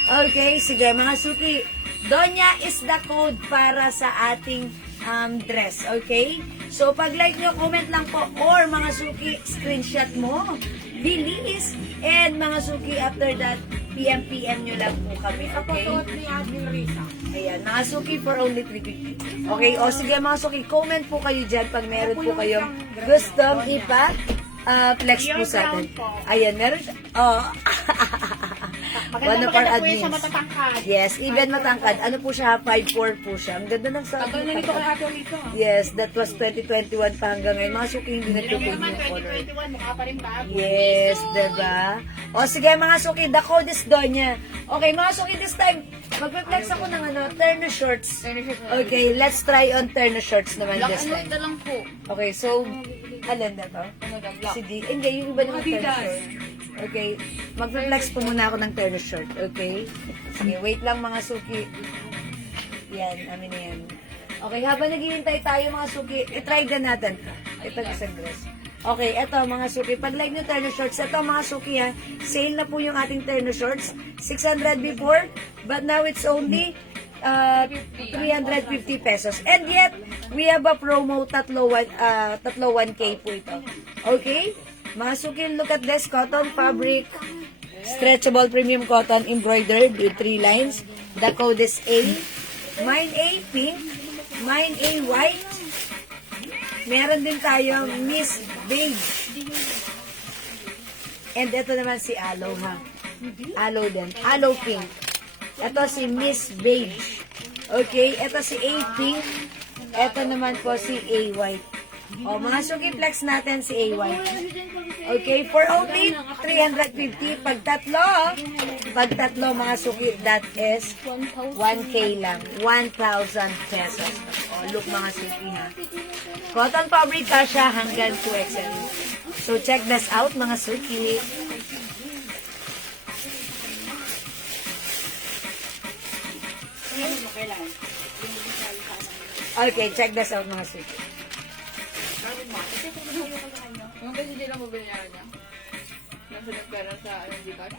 Okay, sige mga suki. Donya is the code para sa ating dress, okay? So, pag like nyo, comment lang po, or mga suki, screenshot mo, bilis, and mga suki, after that, PM nyo lang po kami, okay? Ayan, mga suki for only 350. Okay, o sige mga suki, comment po kayo dyan pag meron po kayong gustong flex po sa atin. Ayan, meron siya. Oh. One of our Maganda po yun sa admins. matatangkad. Yes, even matangkad. Ano po siya? 5'4 po siya. Ang ganda ng sa Tagal na nito kay Ate Rito. Yes, that was 2021 pa hanggang ngayon. Mga suki hindi Pero nagpipig naman, yung color. 2021, mukha pa rin bago. Yes, diba? O sige mga suki, the code is Donya. Okay, mga suki, this time, mag-flex ako ng terno shorts. Okay, let's try on terno shorts naman this time. na lang po. Okay, so, alin na to? Si D. Hindi, yung iba ng terno short. Okay, mag-flex po muna ako ng terno short. Okay? Sige, wait lang mga suki. Yan, amin na yan. Okay, habang naghihintay tayo mga suki, itry din natin. Ito isang dress. Okay, eto mga suki. Pag like nyo terno shorts, eto mga suki ha, sale na po yung ating terno shorts. 600 before, but now it's only 350 pesos. And yet, we have a promo, tatlo 1K po ito. Okay? Mga suki, look at this, cotton fabric, stretchable premium cotton embroidered with 3 lines. The code is A. Mine A, pink. Mine A, white. Meron din tayo Miss Beige. And ito naman si Aloe ha. Aloe din. Aloe pink. Ito si Miss Beige. Okay, ito si A pink. Ito naman po si A white. O, mga suki flex natin si A white. Okay, for only 350. Pag tatlo mga suki, that is 1K lang. 1,000 pesos. O, look mga suki ha. Cotton fabric siya hanggang 2XL. So, check this out mga suki. Okay, check this out mga suki. Yung kasi hindi lang mabinayaran niya. Nasa nagpera sa Gcash.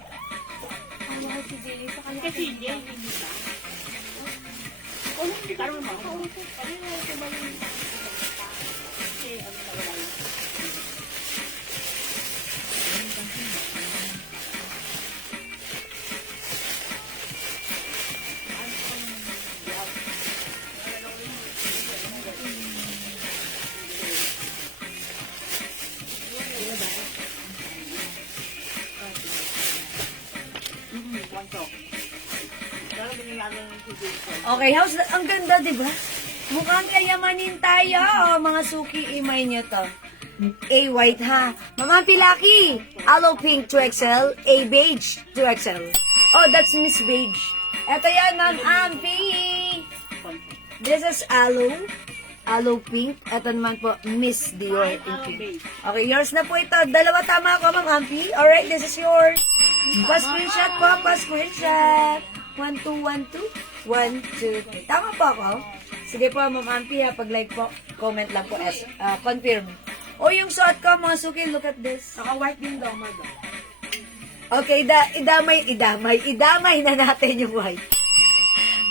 Ano kasi Jay sa kanila. Kasi hindi, hindi ba? Parang mo. Kasi ano na wala yun. Okay, how's that? Ang ganda, di ba? Mukhang kayamanin tayo, mga suki. Imay nyo to. A white ha. Mama Pilaki, Aloe pink 2XL, A beige 2XL. Oh, that's Miss Beige. Eto yan, Ma'am Ampi. This is Aloe pink. Eto naman po, Miss Dior in pink. Okay, yours na po ito. Dalawa tama ako, Ma'am Ampi. Alright, this is yours. Pa-screenshot po, pa-screenshot. 1, 2, 1, 2. 1, 2, 3. Tama po ako? Sige po, Ma'am Ampi, ha. Pag-like po, comment lang po. Confirm. O, yung suot ko, mga suki, look at this. Naka-white din daw, Margo. Okay, idamay na natin yung white.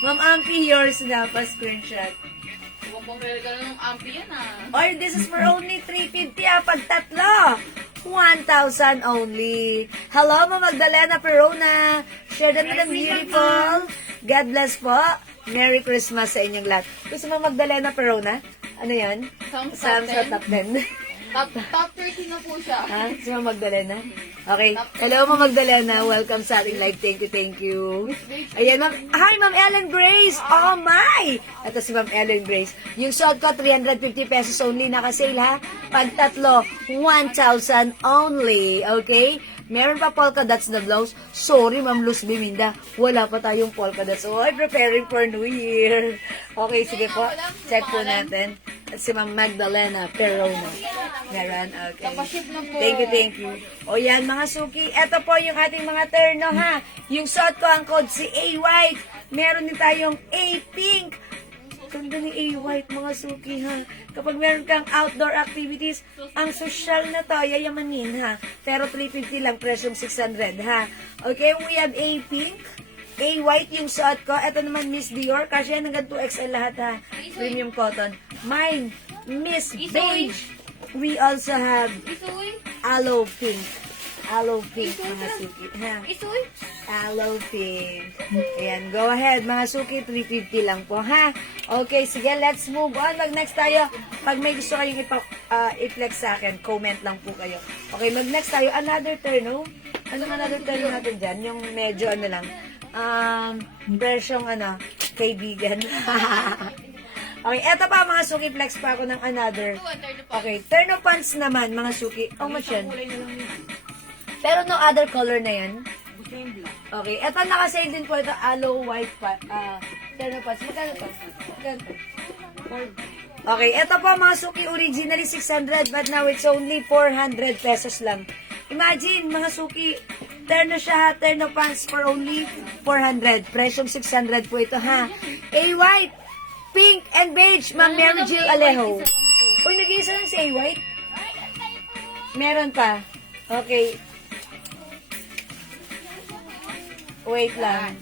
Ma'am Ampi, yours na, pa-screenshot. Huwag pong regalo ng ampi yan ah. Or, this is for only 350, ha. Pag tatlo, 1,000 only. Hello, Ma'am Magdalena Perona. Share them with them beautiful. God bless po. Merry Christmas sa inyong lahat. Gusto mo Magdalena Perona? Ano yan? Sam's Top 10. Top 30 na po siya. Ha? Si Ma'am Magdalena? Okay. Hello, Ma'am Magdalena. Welcome sa ating live. Thank you. Ayan, Ma'am. Hi, Ma'am Ellen Grace. Oh, my! Ito si Ma'am Ellen Grace. Yung suot ko, 350 pesos only. Naka-sale, ha? Pag tatlo, 1,000 only. Okay? Meron pa polka dots na blouse. Sorry, Ma'am Luz Biminda. Wala pa tayong polka dots. Oh, I'm preparing for New Year. Okay, sige po. Check po natin. At si Ma'am Magdalena Perona. Meron? Okay. Kapaship na po. Thank you. O yan, mga suki. Ito po yung ating mga terno, ha? Yung suot ko, ang code si A White. Meron din tayong A Pink. Ganda ni A White, mga suki, ha? Kapag meron kang outdoor activities, ang social na to, yayamanin, ha? Pero 350 lang, presyong 600, ha? Okay, we have A Pink. A white yung suot ko. Ito naman Miss Dior. Kasi yan hanggang 2XL lahat, ha? Premium cotton. Mine, Miss Beige. We also have Isuy? Aloe pink. Aloe pink, mga suki. Ha? Isuy? Aloe pink. Ayan, go ahead, mga suki. 350 lang po, ha? Okay, sige, let's move on. Mag-next tayo. Pag may gusto kayong i-flex sa akin, comment lang po kayo. Okay, mag-next tayo. Another turno. Anong another turno natin dyan? Yung medyo ano lang. Versyong kaibigan. Okay, eto pa mga suki, flex pa ako ng another. Okay, turno pants naman mga suki. Oh, much yan. Pero no other color na yan. Okay, eto naka-sale din po ito, aloe white pa. Turno pants. Magkano to? Magkano to? Okay, eto po mga suki, originally 600 but now it's only 400 pesos lang. Imagine mga suki, terno siya, terno pants for only 400. Presyong 600 po ito, ha? A white. Pink and beige, Ma'am Mary Jill Alejo. Uy, nag-iisa lang si A-White? Meron pa. Okay. Wait lang.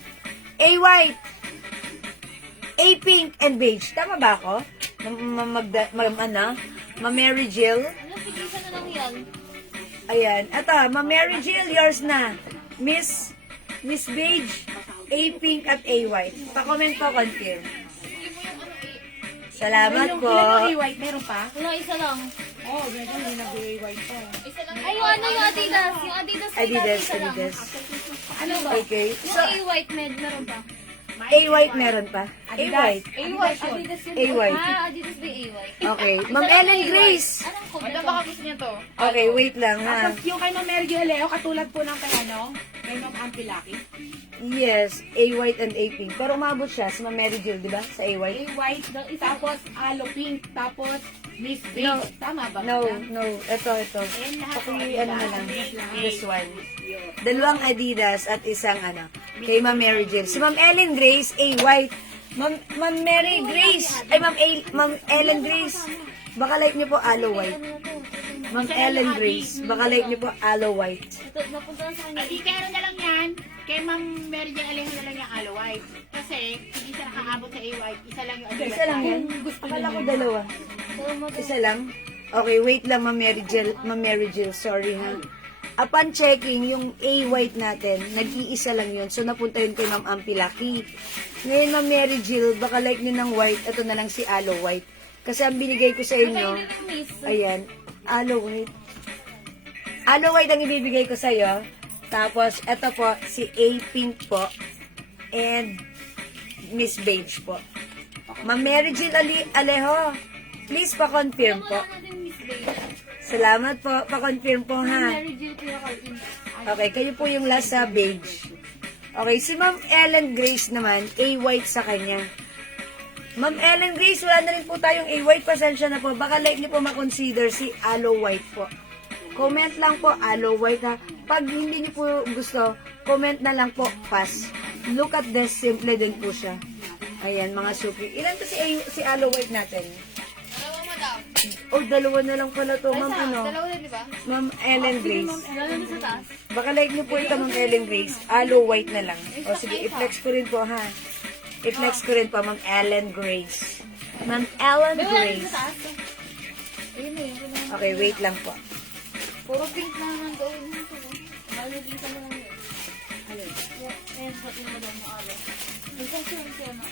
A-White, A-pink and beige. Tama ba ako? Ma'am Mary Jill. Ano, pigisa na lang yan. Ayan. Ito, Ma'am Mary Jill, yours na. Miss Beige, A-pink at A-white. Pa-comment po, confirm. Salamat po. Ilan yung A-white? Meron pa? Wala, isa lang. Oo, oh, meron yung nag-A-white pa. Isa lang. Ay, yung ano, yung Adidas. Yung Adidas. may dati Adidas, isa lang. Adidas. Ano ba? Okay. Yung So, A-white meron pa. A-white meron pa. A-white. A-white. Adidas yun. A-white. Ah, Adidas ba yung A-white? Okay. Isa Ma'am lang Ellen A-white. Grace. Anong code Ano nito? baka gusto niya to? Okay, wait lang ha. Tapos yung kay Ma'am Mary Jo Leo, katulad po ng kay ano, kay Ma'am Auntie Lucky. Yes, A-white and A-pink. Pero umabot siya sa Ma'am Mary Jill, di ba? Sa A-white. A-white, tapos aloe pink, tapos Miss Beige. No. Tama ba? No, madam? no. Ito. Ayan lahat. Paki, ano na lang. This one. Dalawang Adidas at isang ano. Kay Ma'am Mary Jill. Si Ma'am Ellen Grace, A-white. Ma'am Mary Grace. Ay, Ma'am Ellen Grace. Baka like niyo po aloe white. Ano na to? Ma'am Ellen Grace. Baka like niyo po aloe white. Ito, napunta na sa kanya. Ay, di kaya na lang yan. Kay Ma'am Mary Jo Alejo na lang yung aloe white. Kasi, hindi siya nakaabot sa A-white. Isa lang yung Adidas. Isa lang yan. Akala ko dalawa. Isa lang? Okay, wait lang, Ma'am Mary Jill. Sorry ha. Upon checking, yung A-white natin, nag-iisa lang yun. So, napunta yun kay Ma'am Ampilaki. Ngayon, Ma'am Mary Jill, baka like nyo ng white, ito na lang si aloe white. Kasi ang binigay ko sa inyo, Miss. ayan, aloe white. Aloe white ang ibibigay ko sa'yo. Tapos, ito po, si A-pink po. And, Miss Beige po. Ma'am Mary Jill Alejo, please pa-confirm po. Wala natin Miss Bay. Salamat po. Pa-confirm po ha. Mary Jill Kuya Carlin. Okay, kayo po yung last sa beige. Okay, si Ma'am Ellen Grace naman, A-white sa kanya. Ma'am Ellen Grace, wala na rin po tayong A-white. Pasensya na po. Baka like niyo po makonsider si aloe white po. Comment lang po, aloe white ha. Pag hindi niyo po gusto, comment na lang po, pass. Look at this, simple din po siya. Ayan, mga suki. Ilan to si aloe white natin? Dalawa, madam. O, dalawa na lang pala to, ma'am ano? Dalawa na, di ba? Ma'am Ellen Grace. Dalawa na sa taas. Baka like niyo po ito, Ma'am Ellen Grace. Aloe white na lang. O sige, i-flex ko rin po, ha? I-flex ko rin po, Ma'am Ellen Grace. Ma'am Ellen Dalawa na Grace. sa taas. Ayun na yun. Okay, wait lang po. Puro pink na lang gawin mo ito. Malilitan mo lang yun. Alin? Ayan, sa atin mo daw na alam. Ito siya na.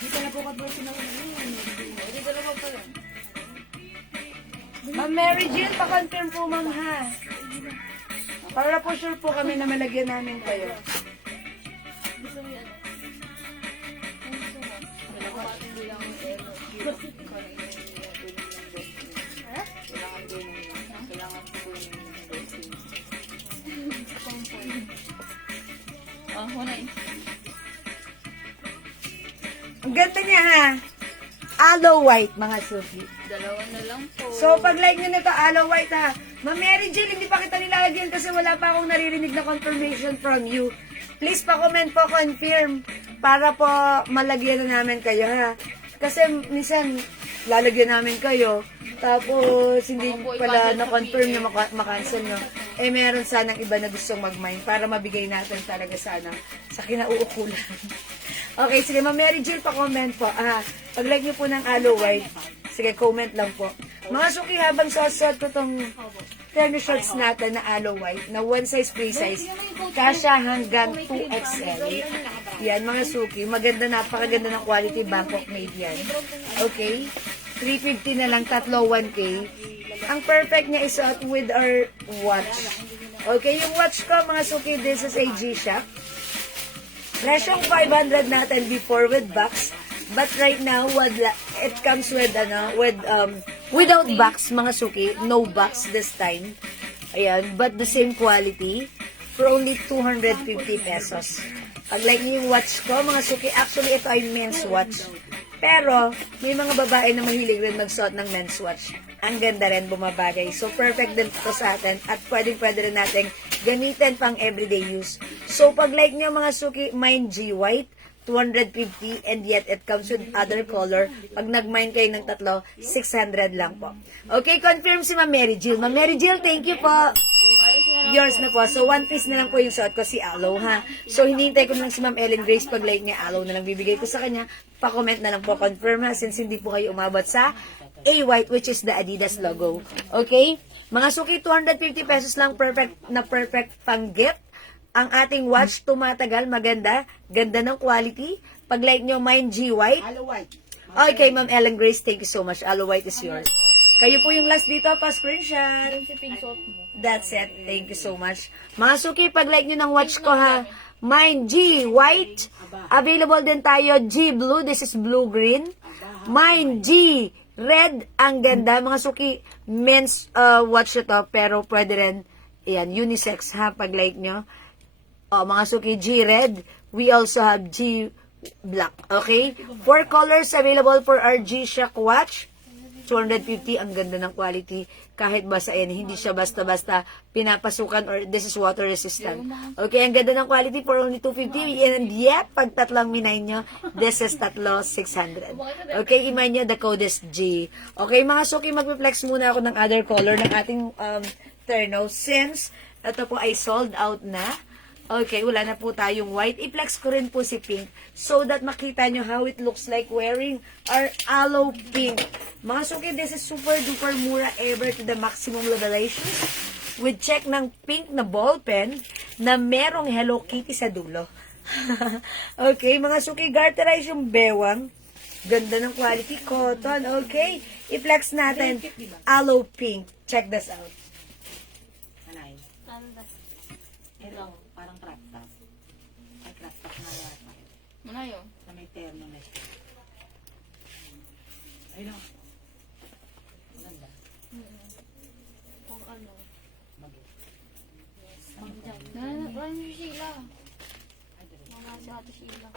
Hindi ka na po kadrosin ako na yun. Hindi dalawa pa lang. Ma'am Mary Jill, pa-confirm po, ma'am, ha? Para po sure po kami na malagyan namin kayo. Gusto mo yan? Ang gusto mo? Dalawa ating bilang Ang ganda niya, ha? Aloe white, mga suki. Dalawa na lang po. So, pag like nyo na to, aloe white, ha? Ma'am Mary Jill, hindi pa kita nilalagyan kasi wala pa akong naririnig na confirmation from you. Please pa-comment po, confirm, para po malagyan na namin kayo, ha? Kasi minsan, lalagyan namin kayo, tapos hindi pala na-confirm nyo, makancel nyo. Eh, meron sanang iba na gustong mag-mine para mabigay natin talaga sana sa kinauukulan. Okay, sige, Ma'am Mary Jill, pa-comment po. Pag-like nyo po ng aloe white, sige, comment lang po. Mga suki, habang suot ko tong tennis shorts natin na aloe white, na one size, free size, kasya hanggang 2XL. Yan, mga suki, maganda, napakaganda ng quality, Bangkok made yan. Okay? 350 na lang, tatlo 1K. Ang perfect niya isuot with our watch. Okay, yung watch ko, mga suki, this is a G-Shock. Presyong 500 natin before with box. But right now, it comes with, without box, mga suki. No box this time. Ayan, but the same quality for only 250 pesos. Pag like niyo yung watch ko, mga suki, actually ito ay men's watch. Pero, may mga babae na mahilig rin magsuot ng men's watch. Ang ganda rin, bumabagay. So, perfect din ito sa atin at pwede rin natin gamitin pang everyday use. So, pag like nyo mga suki, mine G White, 250, and yet it comes with other color. Pag nag-mine kayo ng tatlo, 600 lang po. Okay, confirm si Ma'am Mary Jill. Ma'am Mary Jill, thank you po. Yours na po. So, one piece na lang po yung suot ko, si Aloe, ha? So, hinihintay ko na lang si Ma'am Ellen Grace. Pag like niya, Aloe na lang bibigay ko sa kanya. Pa-comment na lang po, confirm, ha? Since hindi po kayo umabot sa A-White, which is the Adidas logo. Okay? Mga suki, 250 pesos lang, perfect pang gift. Ang ating watch, tumatagal, maganda. Ganda ng quality. Pag like nyo, mine G-White. Hello, white. Okay, Ma'am Ellen Grace, thank you so much. Aloe White is yours. Kayo po yung last dito, pa-screenshot. Si Pink suot mo. That's it. Thank you so much. Mga suki, pag like nyo ng watch ko, ha, mine G-White. Available din tayo, G-Blue. This is blue-green. Mine G-Red. Ang ganda. Mga suki, men's watch ito, pero pwede rin, yan, unisex, ha, pag like nyo. O, mga suki, G-Red. We also have G-Black. Okay? 4 colors available for our G-Shock watch. 250, ang ganda ng quality. Kahit basa yan, hindi siya basta-basta pinapasukan or this is water resistant. Okay, ang ganda ng quality for only 250. And yet, pag tatlong minay nyo, this is tatlo 600. Okay, imay nyo, the code is G. Okay, mga suki, magpe-flex muna ako ng other color ng ating terno since ito po ay sold out na. Okay, wala na po tayong white. I-flex ko rin po si pink so that makita nyo how it looks like wearing our aloe pink. Mga suki, this is super duper mura ever to the maximum revelations with check ng pink na ball pen na merong Hello Kitty sa dulo. Okay, mga suki, garterize yung bewang. Ganda ng quality, cotton. Okay, i-flex natin aloe pink. Check this out. Anay. Tanda. Ito, parang crop top. Ay, crop top na yata. Ano yun? Na may terno na siya. Ayun o. Ganda. Kung ano. Mag- Ano si Sheila? Mga si Ate Sheila.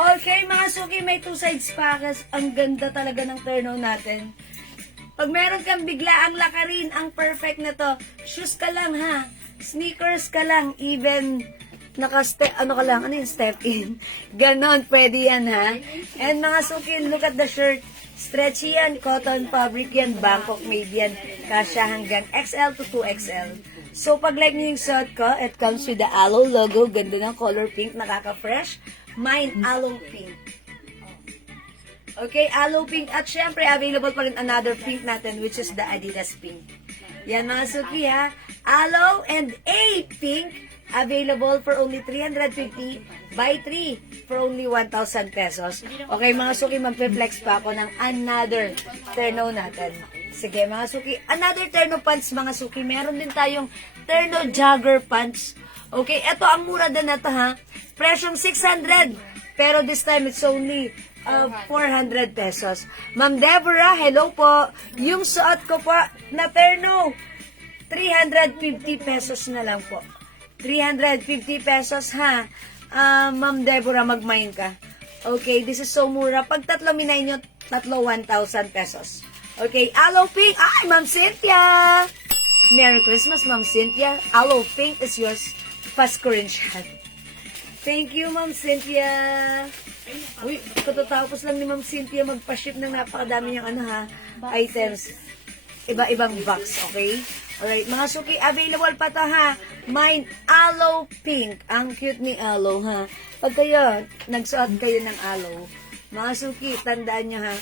Okay, mga suki, may two sides package. Ang ganda talaga ng terno natin. Pag meron kang bigla ang lakarin, ang perfect na to. Shoes ka lang, ha? Sneakers ka lang, even naka-step, ano ka lang, ano yung step in? Ganon, pwede yan, ha? And mga suki, look at the shirt. Stretchy yan, cotton fabric yan, Bangkok made yan. Kasya hanggang XL to 2XL. So, pag like niyo yung suot ko, it comes with the aloe logo. Ganda ng color pink, nakaka-fresh. Mine, aloe pink. Okay, aloe pink. At syempre, available pa rin another pink natin, which is the Adidas pink. Yan mga suki, ha. Aloe and A pink. Available for only 350. Buy 3 for only 1,000 pesos. Okay, mga suki, magpe-flex pa ako ng another terno natin. Sige, mga suki. Another terno pants, mga suki. Meron din tayong terno jogger pants. Okay, eto ang mura din na to, ha. Presyong 600. Pero this time, it's only 400 pesos. Ma'am Deborah, hello po. Yung suot ko po na terno, 350 pesos na lang po. 350 pesos, ha. Ma'am Deborah, mag-mine ka. Okay, this is so mura. Pag tatlo minay nyo, tatlo 1,000 pesos. Okay, aloe pink. Ay, Ma'am Cynthia! Merry Christmas, Ma'am Cynthia. Aloe pink is yours. Pa-screenshot. Thank you, Ma'am Cynthia. Uy, katatapos lang ni Ma'am Cynthia magpa-ship ng napakadami niyang ano, ha, items. Iba-ibang box, okay? Alright, mga suki, available pa to, ha. Mine, aloe pink. Ang cute ni aloe, ha. Pag kayo, nagsuot kayo ng aloe, mga suki, tandaan nyo, ha.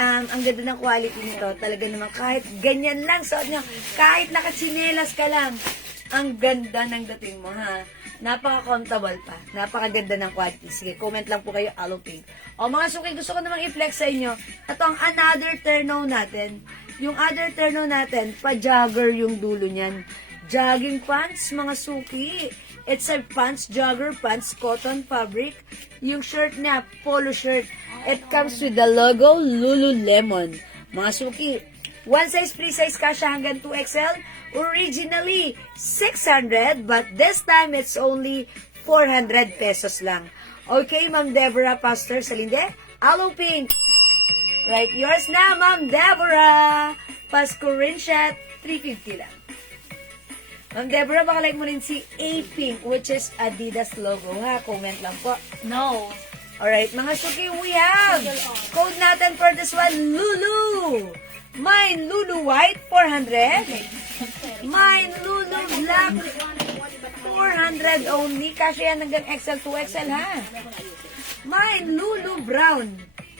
Ang ganda ng quality nito. Talaga naman, kahit ganyan lang suot nyo, kahit nakatsinelas ka lang, ang ganda ng dating mo, ha. Napaka-comfortable pa. Napakaganda ng quality. Sige, comment lang po kayo, aloe pink. O mga suki, gusto ko namang i-flex sa inyo. Ito ang another terno natin. Yung other terno natin, pa-jogger yung dulo niyan. Jogging pants, mga suki. It's a pants, jogger pants, cotton fabric. Yung shirt niya, polo shirt. It comes with the logo, Lululemon. Mga suki, one size, free size kasha hanggang 2XL. Originally, 600, but this time, it's only 400 pesos lang. Okay, Ma'am Deborah Pastor Salinde, aloe pink. Right, yours na, Ma'am Deborah. Pasko rin siya, 350 lang. Ma'am Deborah, baka like mo rin si A-Pink, which is Adidas logo, ha? Comment lang po. No. Alright, mga suki, we have code natin for this one, Lulu. Mine, Lulu White, 400. Mine, Lulu Black, 400 only. Kasi yan hanggang XL to XL, ha? Mine, Lulu Brown.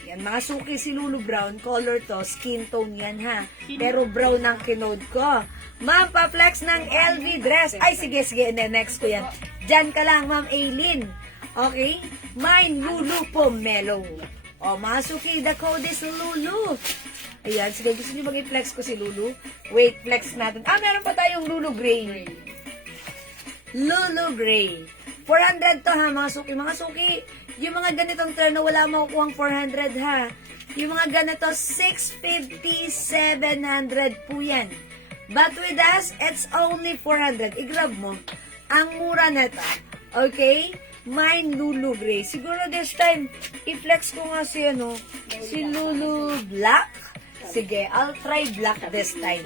Yan, mga suki si Lulu Brown. Color to, skin tone yan, ha? Pero brown ang kinode ko. Ma'am, pa-flex ng LV dress. Ay, sige, next ko yan. Diyan ka lang, Ma'am Aileen. Okay? Mine, Lulu Pomelo. O, mga suki, the code is Lulu. Ayan, sige, gusto niyo bang i-flex ko si Lulu? Wait, flex natin. Ah, meron pa tayong Lulu Gray. Lulu Gray. 400 to ha, mga suki. Mga suki, yung mga ganitong trend na wala makukuhang 400 ha. Yung mga ganito, 650, 700 po yan. But with us, it's only 400. I-grab mo. Ang mura na to. Okay? Mine, Lulu Gray. Siguro this time, i-flex ko nga si, si Lulu Black. Sige, I'll try black this time.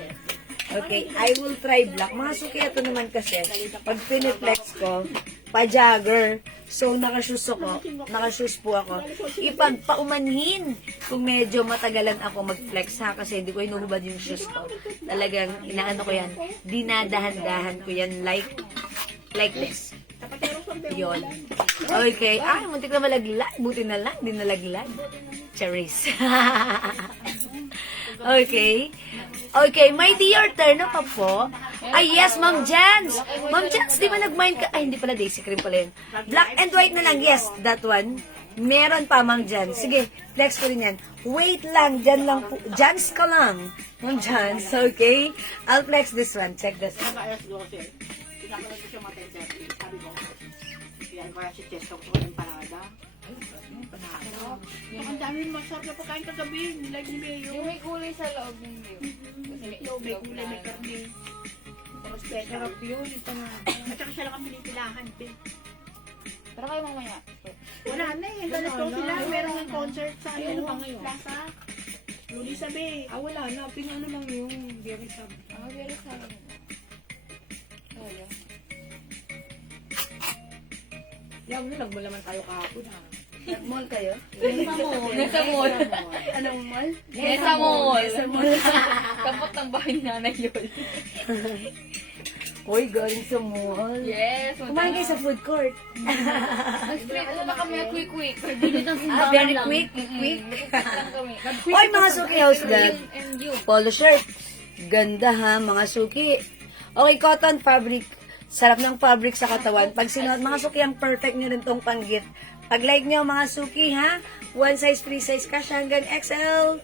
Okay, I will try black. Mga suki, ito naman kasi, pag piniflex ko, pa-jogger. So, nakashoes po ako. Ipagpaumanhin kung medyo matagalan ako mag-flex ha, kasi hindi ko inuhubad yung shoes ko. Talagang, inaano ko yan, dinadahan-dahan ko yan like this. Yun. Okay. Ah, muntik na malaglag. Buti na lang, di nalaglag. Charis. Okay. Okay, my dear, turn pa po. Ay, yes, Ma'am Jans. Ma'am Jans, di ba nag-mind ka? Ay, hindi pala, Daisy Cream pala yun. Black and white na lang. Yes, that one. Meron pa, Ma'am Jans. Sige, flex ko rin yan. Wait lang, dyan lang po. Jans ka lang. Ma'am Jans, okay? I'll flex this one. Check this one. Tinakalan ko siya mga 10:30. Sabi ko, yan ko si Chesto ko yung panada. Panada. Ang dami masarap na pagkain kagabi. Nilag ni Mayo. Yung may kulay sa loob ng view. Kasi may May kulay, may karne. Pero special. yun. Ito na. At saka siya lang ang pinipilahan. Pero kayo mamaya. Wala na eh. Galas ko sila. Meron ng concert sa plaza. Luli sabi. Ah, wala na. Pinano lang yung Berry Sab. Ah, very sana. Oh, yeah. Yan, nagmall naman tayo kahapon ha. Nag-mall kayo? Nasa mall. Anong mall? Nasa mall. Nasa mall. Kapot ng bahay ni Nanay yun. Uy, galing sa mall. Yes. Kumain kayo sa food court. Nag-straight na kami quick. Ah, very quick. Quick. lang kami. Oy, mga suki house dad. And you. Polo shirt. Ganda ha, mga suki. Okay, cotton fabric. Sarap ng fabric sa katawan. Pag sinuot, mga suki, ang perfect nyo rin tong panggit. Pag like nyo, mga suki, ha? One size, free size ka siya hanggang XL,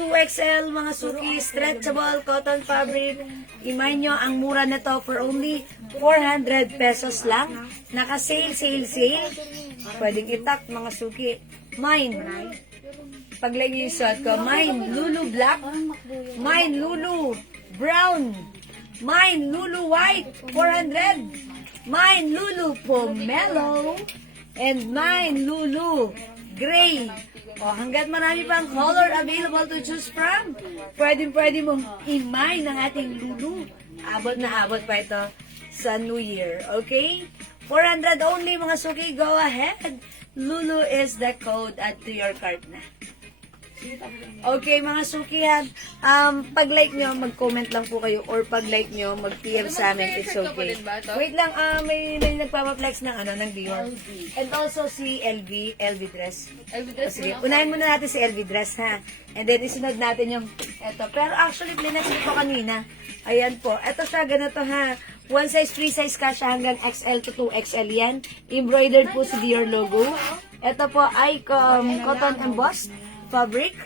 2XL, mga suki, stretchable, cotton fabric. Imay nyo, ang mura na to for only 400 pesos lang. Naka-sale. Pwedeng itak, mga suki. Mine. Pag like nyo yung suot ko, mine, Lulu Black. Mine, Lulu Brown. Mine, Lulu White, 400. Mine, Lulu Pomelo. And mine, Lulu Gray. O, hanggat marami pang color available to choose from, pwede mong imay ng ating Lulu. Abot na abot pa ito sa New Year. Okay? 400 only, mga suki. Go ahead. Lulu is the code. Add to your cart na. Okay, mga sukihan, pag-like nyo, mag-comment lang po kayo, or pag-like nyo, mag-PM sa amin, it's okay. Wait lang, may nagpapaplex ng ng Dior. And also si LV dress. Sige, unahin muna natin si LV dress, ha? And then, isunod natin yung, eto. Pero actually, plinex ko kanina. Ayan po. Eto siya, ganito ha. One size, free size ka siya hanggang XL to 2XL yan. Embroidered po si Dior logo. Eto po ay cotton embossed fabric.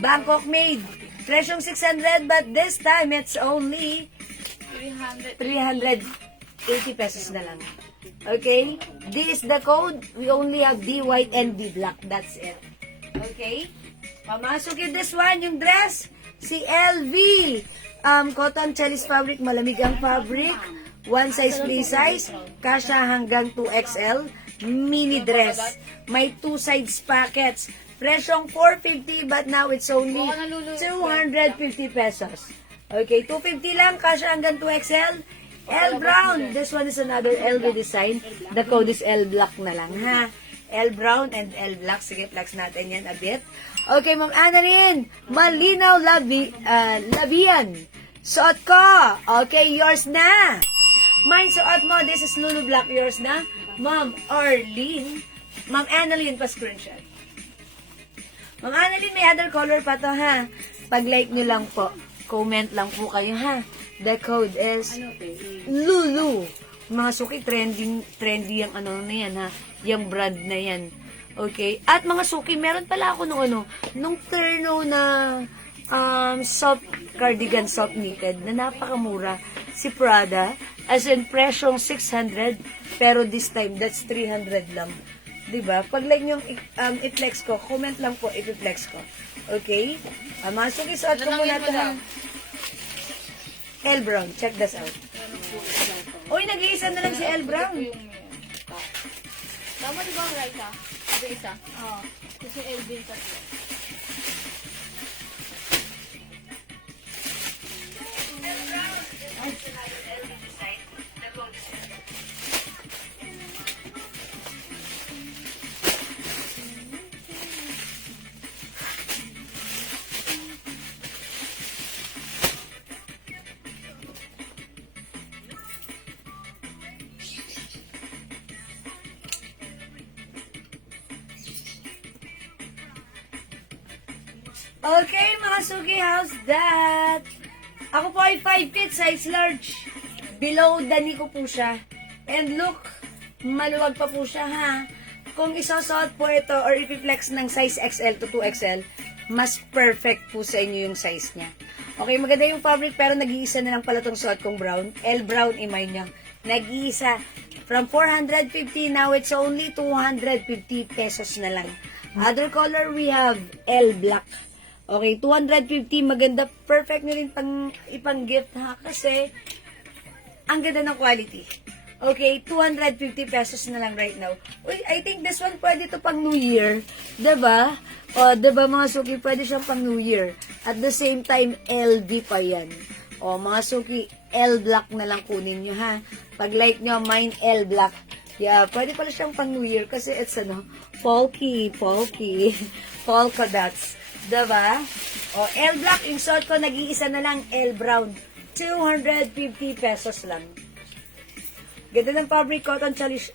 Bangkok made. Presyong 600, but this time it's only 380 pesos na lang. Okay? This is the code. We only have D white and D black. That's it. Okay? Pamasukin this one, yung dress. Si LV. Cotton chellis fabric. Malamig ang fabric. One size, free size. Kasha hanggang 2XL. Mini dress. May two sides pockets. Presyong 450 but now it's only Baka nalulunod. 250 pesos. Okay, 250 lang, kasha hanggang 2XL. L Brown. This one is another LV design. The code is L Black na lang, ha? L Brown and L Black. Sige, flex natin yan a bit. Okay, Ma'am Annalyn. Malinaw Labian. Suot ko. Okay, yours na. Mine, suot mo. This is Lulu Black. Yours na. Ma'am Arlene. Ma'am Annalyn, pa-screenshot. Ma'am Annalyn, may other color pa to, ha? Pag-like nyo lang po. Comment lang po kayo, ha? The code is Lulu. Mga suki, trendy yung ano na yan, ha? Yung brand na yan. Okay? At mga suki, meron pala ako nung terno na soft cardigan, soft knitted, na napakamura. Si Prada, as in presyong 600, pero this time, that's 300 lang. Diba? Pag like nyo i-flex ko, comment lang po i-flex ko. Okay? Mga suki, suot ko muna ito, ha? L Brown. Check this out. Uy, nag-iisa na lang si L Brown. Tama di ba ang right ha? Isa. Oo. Kasi LB tatlo. Okay, mga suki, how's that? Ako po ay 5 feet, size large. Below the knee ko po siya. And look, maluwag pa po siya, ha? Kung isosot po ito or i-flex ng size XL to 2XL, mas perfect po sa inyo yung size niya. Okay, maganda yung fabric pero nag-iisa na lang pala itong suot kong brown. L Brown, imay niya. Nag-iisa. From 450, now it's only 250 pesos na lang. Other color, we have L Black. Okay, 250, maganda. Perfect nyo rin ipang-gift, ha? Kasi, ang ganda ng quality. Okay, 250 pesos na lang right now. Uy, I think this one pwede to pang New Year. Diba? O, diba mga suki, pwede siyang pang New Year. At the same time, LV pa yan. O, mga suki, L Black na lang kunin nyo, ha? Pag like nyo, mine L Black. Yeah, pwede pala siyang pang New Year kasi it's polka dots. Diba? O, L Black, yung suot ko, nag-iisa na lang, L Brown. 250 pesos lang. Ganda ng fabric, cotton chalish.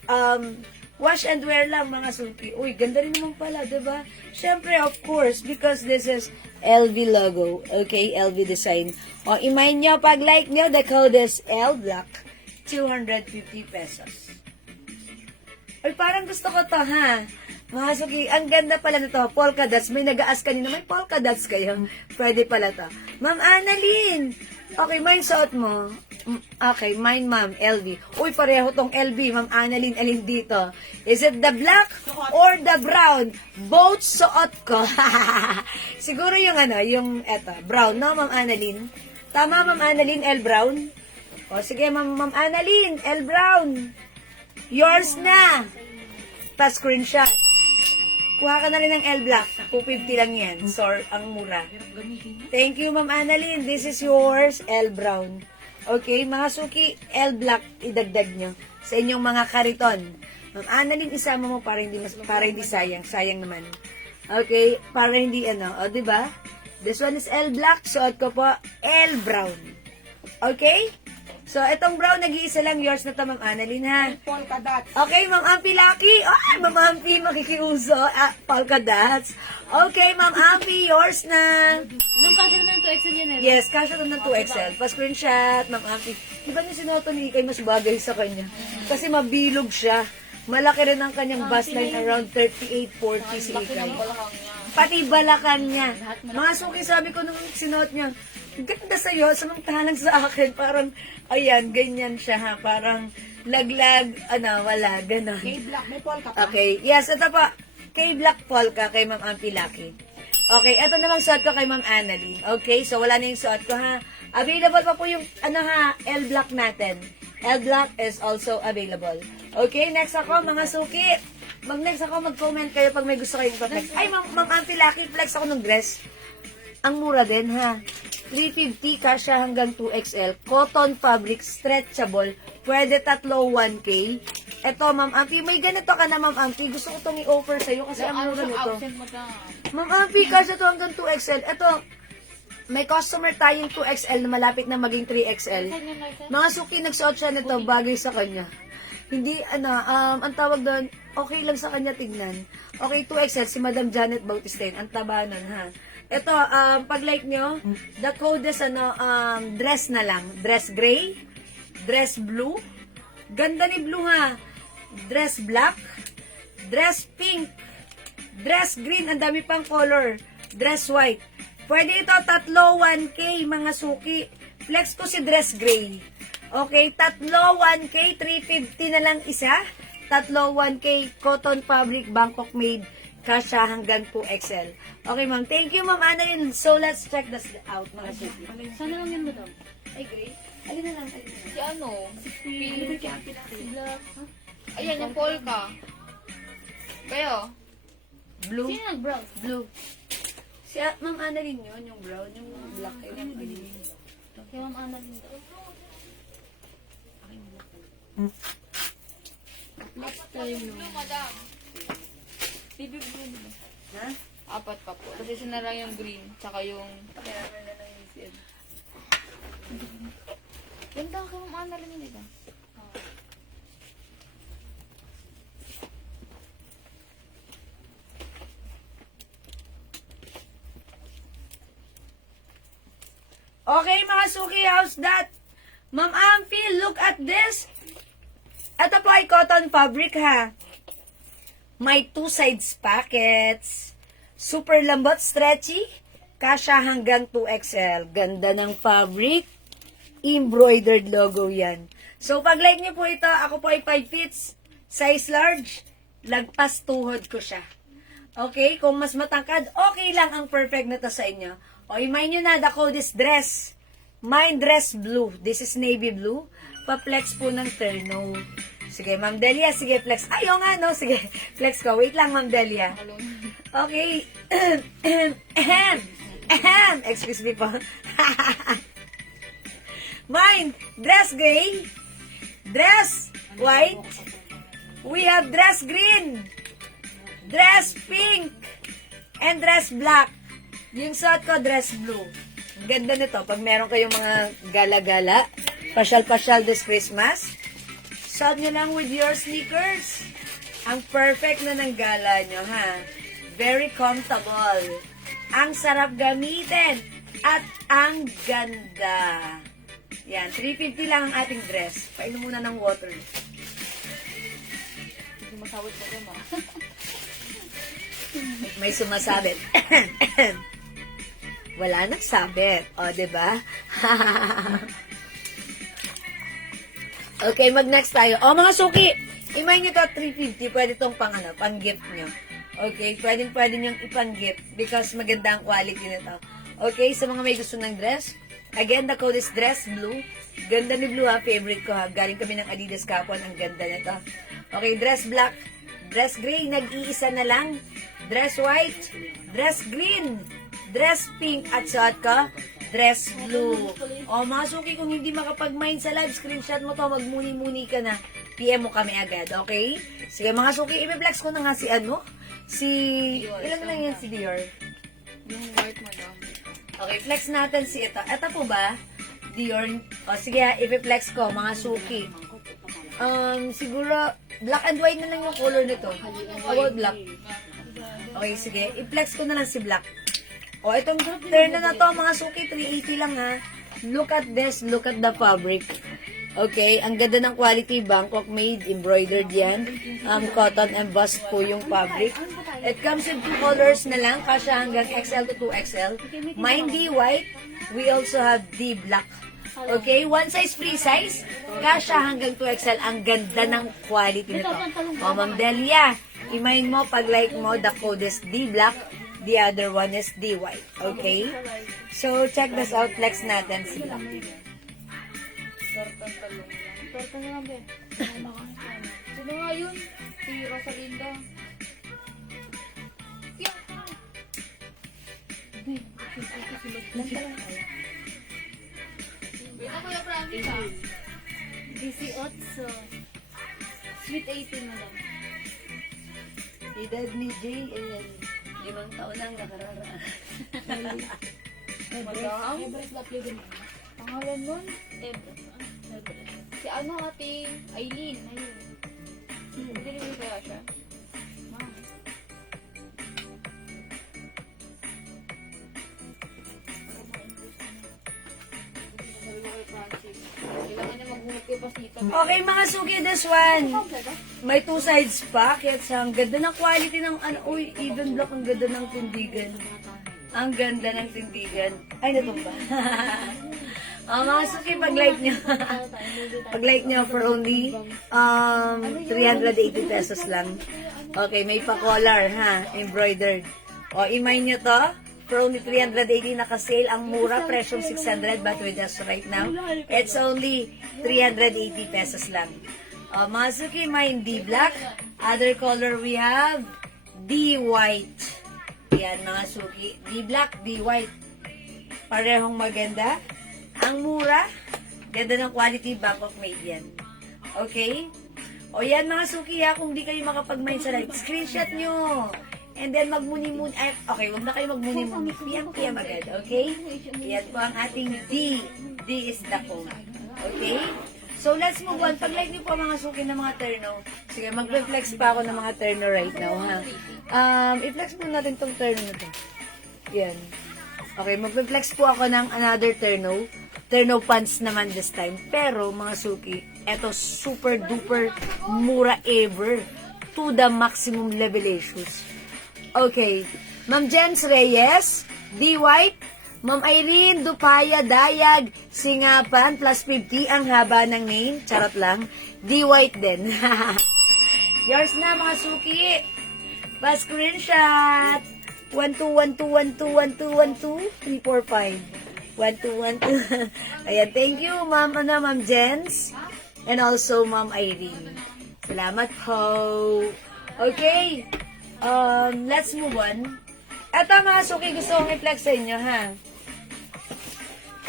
Wash and wear lang, mga suki. Uy, ganda rin naman pala, diba? Siyempre, of course, because this is LV logo. Okay, LV design. O, imay nyo, pag like nyo, the code is L Black. 250 pesos. Uy, parang gusto ko to, ha? Mga suki, ang ganda pala nito. Polka dots. May nag-aas kanina. May polka dots kayo. Pwede pala to. Ma'am Annalyn. Okay, mine suot mo. Okay, mine ma'am, LV. Uy, pareho tong LV. Ma'am Annalyn, alin dito? Is it the black or the brown? Both suot ko. Siguro yung yung brown, no, Ma'am Annalyn? Tama, Ma'am Annalyn, L brown? O, sige, Ma'am Annalyn, L brown. Yours na. Pa-screenshot. Kuha ka na rin ng L Black. 250 lang yan. Ang mura. Thank you, Ma'am Annalyn. This is yours, L Brown. Okay, mga suki, L Black, idagdag nyo sa inyong mga kariton. Ma'am Annalyn, isama mo para hindi sayang. Sayang naman. Okay, para hindi diba? This one is L Black. Suot ko po, L Brown. Okay? So, itong brown, nag-iisa lang. Yours na to, Ma'am Annalyn, ha? Polka dots. Okay, Ma'am Ampi Lucky. Ay, Ma'am Ampi, makikiuso. Polka dots. Okay, Ma'am Ampi, yours na. Anong kasya naman 2XL yan eh? Yes, kasya naman 2XL. Pa-screenshot, Ma'am Ampi. Diba niya sinuto ni Ikay mas bagay sa kanya? Kasi mabilog siya. Malaki rin ang kanyang bust line, around 38-40 si Ikay. Pati balakan niya. Mga suki, sabi ko nung sinuot niya, ganda sa'yo, samantalang sa akin, parang, ayan, ganyan siya, ha, parang, laglag, wala, gano'n. K-Black, may polka pa. Okay, yes, ito po, K-Black Polka, kay Ma'am Ampi Lucky. Okay, ito namang suot ko kay Ma'am Annalyn. Okay, so wala na yung suot ko, ha. Available pa po yung, L Black natin. L Black is also available. Okay, next ako, mga suki. Mag-next ako, mag-comment kayo pag may gusto kayong pa-flex. Ay, Ma'am Auntie Lucky, flex ako ng dress. Ang mura din, ha? 350, kasha hanggang 2XL. Cotton fabric, stretchable. Pwede tatlo 1K. Eto, Ma'am Auntie, may ganito ka na, Ma'am Auntie. Gusto ko itong i-offer sa'yo kasi ang mura nito. Ma'am Auntie, kasha to hanggang 2XL. Eto, may customer tayong 2XL na malapit na maging 3XL. Mga suki, nagsuot siya nito, bagay sa kanya. Hindi, ang tawag doon, okay lang sa kanya tignan. Okay, 2XL, si Madam Janet Bautista, ang taba nun, ha. Ito, pag like nyo, the code is, dress na lang. Dress gray, dress blue, ganda ni blue, ha. Dress black, dress pink, dress green, ang dami pang color, dress white. Pwede ito, tatlo 1K, mga suki. Flex ko si dress gray. Okay, tatlo 1K, 350 na lang isa. Tatlo 1K, cotton fabric, Bangkok made, kasha hanggang 2XL. Okay, ma'am. Thank you, Ma'am Annalyn. So, let's check this out, mga suki. Sana lang yun, madam. Ay, gray. Alin na lang, alin na lang. Si ano? Si Black. Ha? Ayan, yung polka. Kayo? Blue. Sino nag-brown? Blue. Si Ma'am Annalyn yun, yung brown, yung black. Yung green. Kaya Ma'am Annalyn daw. Next time, no. Blue, madam. Baby blue, diba? Ha? Apat pa po. Kasi isa na lang yung green, tsaka yung... Ganda ka kung ano lang yun, diba? Okay, mga suki, how's that? Ma'am Amphi, look at this. Ito po ay cotton fabric, ha. May two sides pockets. Super lambot, stretchy. Kasha hanggang 2XL. Ganda ng fabric. Embroidered logo yan. So, pag like niyo po ito, ako po ay 5 fits. Size large. Lagpas tuhod ko siya. Okay? Kung mas matangkad, okay lang ang perfect na to sa inyo. O, imay nyo na, the code is dress. Mine dress blue. This is navy blue. Pa-flex po ng terno. Sige, Ma'am Delia, sige, flex. Ayaw nga, no? Sige, flex ko. Wait lang, Ma'am Delia. Okay. Excuse me po. Mine, dress gray. Dress white. We have dress green. Dress pink. And dress black. Yung suot ko, dress blue. Ang ganda nito. Pag meron kayong mga gala-gala, pasyal-pasyal this Christmas, suot nyo lang with your sneakers. Ang perfect na ng gala nyo, ha? Very comfortable. Ang sarap gamitin. At ang ganda. Yan, 350 lang ang ating dress. Painom muna ng water. Hindi masawit ko rin, May sumasabit. Wala nagsabit. O, diba? Okay, mag-next tayo. O, mga suki, imay nyo to 350. Pwede tong pang-gift nyo. Okay, pwede nyo ipang-gift because maganda ang quality nito. Okay, sa mga may gusto ng dress, again, the code is dress blue. Ganda ni blue, ha. Favorite ko, ha. Galing kami ng Adidas Kapon. Ang ganda nito. Okay, dress black, dress gray, nag-iisa na lang. Dress white, dress green, dress pink, at suot ko, dress blue. O, mga suki, kung hindi makapag-mind sa live, screenshot mo to, magmuni-muni ka na. PM mo kami agad, okay? Sige, mga suki, i-flex ko na nga si ano? Si, ilan lang yan si Dior? Yung white, madam. Okay, flex natin si ito. Ito po ba? Dior. O, sige, i-flex ko, mga suki. Siguro, black and white na lang yung color nito. About black. Okay, sige. I-flex ko na lang si black. O, itong turn na to, mga suki, 380 lang, ha. Look at this. Look at the fabric. Okay, ang ganda ng quality. Bangkok made, embroidered yan. Cotton embossed po yung fabric. It comes in 2 colors na lang. Kasya hanggang XL to 2XL. Mine D white. We also have D black. Okay, one size, free size. Kasya hanggang 2XL. Ang ganda ng quality nito. O, Ma'am Delia, i-mind mo, pag-like mo, the code is D black. The other one is D white. Okay? So, check this out. Flex natin si black. Sartan talong lang. Torta na lang, be. Sino nga yun? Si Rosalinda. Kaya ka. Be, susunod lang pala. Wait ako yung promise ah. 18. Sweet 18 na lang. Edad ni Jay, 5 taon lang nakararaan. Madam? Everest na play din. Pangalan nun? Everest. Si ano ate? Aileen. Ayun. Hindi rin kaya siya. Ma'am. Kailangan niya maghunot kay Pasita. Okay mga suki, this one. May 2 sides pockets. Ang ganda ng quality ng ano. Uy, even block. Ang ganda ng tindigan. Ang ganda ng tindigan. Ay, natumba. Mga suki, pag-like nyo. Pag-like nyo for only 380 pesos lang. Okay, may pa-collar, ha? Embroidered. O, imay nyo to. For only 380, naka-sale. Ang mura, presyong 600, but with us right now, it's only 380 pesos lang. Mga suki, may D-black. Other color we have D-white. Yan, mga suki. D-black, D-white. Parehong maganda. Ang mura, ganda ng quality, Bangkok made yan. Okay? O yan mga suki ha, kung di kayo makapag-mind sa live, screenshot nyo. And then magmuni-muni, ay, okay, huwag na kayo magmuni-muni. PM agad, okay? Yan po ang ating D. D is the code. Okay? So let's move on. Pag-like nyo po mga suki ng mga terno. Sige, mag-reflex pa ako ng mga terno right now ha. I-flex mo natin tong terno na to. Yan. Okay, mag-flex po ako ng another terno. Terno pants naman this time. Pero, mga suki, eto super duper mura ever to the maximum level issues. Okay. Ma'am Jens Reyes, D. White, Ma'am Irene Dupaya Dayag, Singapan, plus 50 ang haba ng name. Charot lang. D. White din. Yours na, mga suki. Pa-screenshot. 1212121212 345. Ayan, thank you, Ma'am Jens. And also, Ma'am Irene. Salamat po. Okay. Let's move on. Eto, mga suki, gusto kong i-flex sa inyo, ha?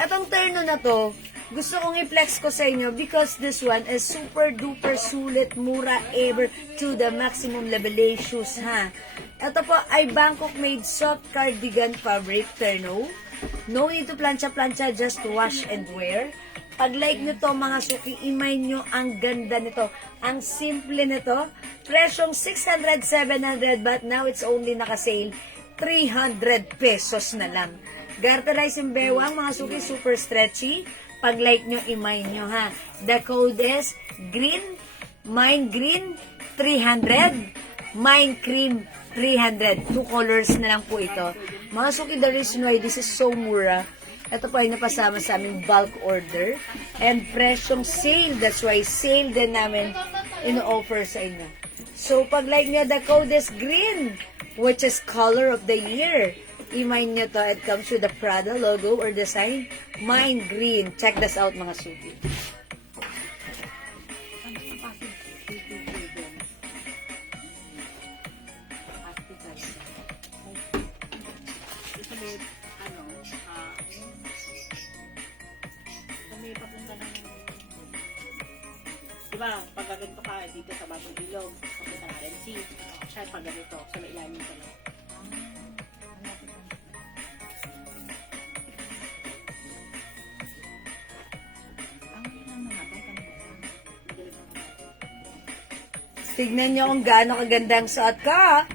Etong terno na to, gusto kong i-flex ko sa inyo because this one is super duper sulit, mura ever to the maximum level shoes, ha? Ito po ay Bangkok made soft cardigan fabric terno. No need to plancha-plancha, just wash and wear. Pag-like nyo to mga suki, imay nyo ang ganda nito. Ang simple nito. Presyong 600, 700, but now it's only naka-sale 300 pesos na lang. Garterize yung bewang, mga suki, super stretchy. Pag-like nyo, imay nyo ha. The code is green, mine green, 300, mine cream, 300. 2 colors na lang po ito. Mga suki, the reason why this is so mura, ito po ay napasama sa aming bulk order. And presyong sale, that's why sale din namin ino-offer sa inyo. So, pag-like nyo, the code is green, which is color of the year. I-mind nyo to, it comes with the Prada logo or design. Mine green. Check this out, mga suki. May papunta ng... Diba, pag ganito ka dito sa Bagong Ilog, papunta ng RNC, siya pag ganito, sa may ilalim ka lang. Tignan nyo kung gaano kagandang suot ko.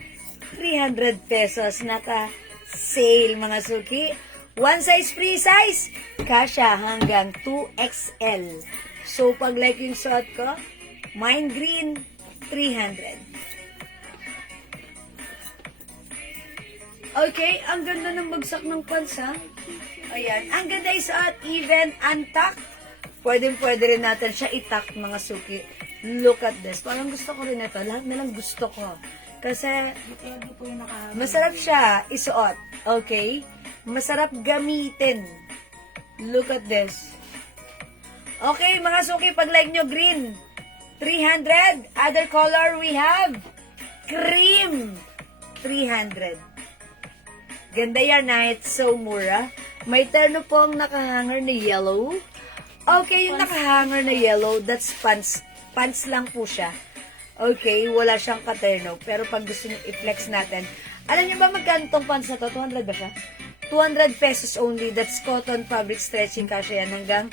300 pesos. Naka-sale, mga suki. One size, free size. Kasha hanggang 2XL. So, pag like yung suot ko, mine green, 300. Okay, ang ganda ng bagsak ng pants, ha? Ayan, ang ganda yung suot, even untucked. Pwede rin natin siya itak, mga suki. Look at this. Parang gusto ko rin ito. Lahat na lang gusto ko. Kasi, masarap siya isuot. Okay? Masarap gamitin. Look at this. Okay, mga suki, pag-like nyo, green. 300. Other color we have cream. 300. Ganda yan na. It's so mura. May terno pong nakahanger na yellow. Okay, yung nakahanger na yellow, that's pants. Pants lang po siya. Okay, wala siyang katerno. Pero pag gusto nyo i-flex natin, alam nyo ba magkano tong pants na to? 200 ba siya? 200 pesos only. That's cotton fabric stretching kasha yan hanggang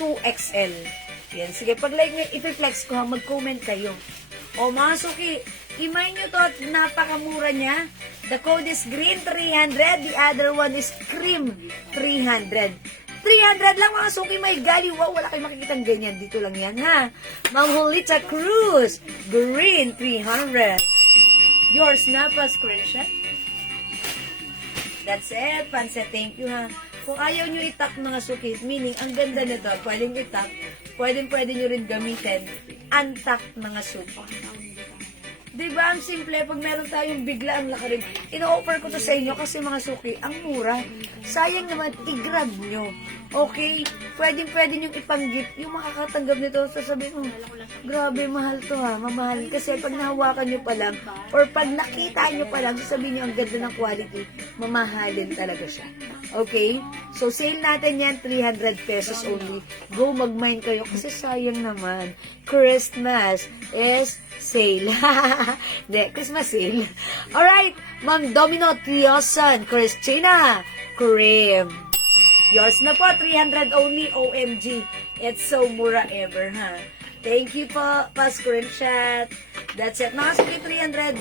2XL. Yan. Sige, pag like nyo, i-flex ko ha, mag-comment kayo. O mga suki, imay nyo to at napakamura niya. The code is green 300. The other one is cream 300. 300 lang mga suki, may gali. Wow, wala kayong makikitang ganyan. Dito lang yan ha. Mang Julita Cruz, green 300. Yours na pa, screenshot. That's it, Panse. Thank you ha. Kung ayaw nyo itak mga suki, meaning ang ganda nito, pwedeng itak, pwede nyo rin gamitin, untak mga suki. Diba, ang simple, pag meron tayong bigla ang laki rin, ino-offer ko to sa inyo kasi mga suki, ang mura. Sayang naman, i-grab nyo. Okay? Pwede nyo ipang-gift. Yung makakatanggap nito, sasabihin mo, grabe, mahal to ha, mamahal. Kasi pag nahawakan nyo pa lang, or pag nakita nyo pa lang, sasabihin nyo, ang ganda ng quality, mamahalin talaga siya. Okay? So, sale natin yan, 300 pesos only. Go mag-mine kayo kasi sayang naman. Christmas is sale. Hindi, Christmas sale. Alright, Ma'am Domino Tiosan, Christina, Cream. Yours na po, 300 only, OMG. It's so mura ever, ha? Thank you po, pa-screenshot. That's it. Mga suki, 300,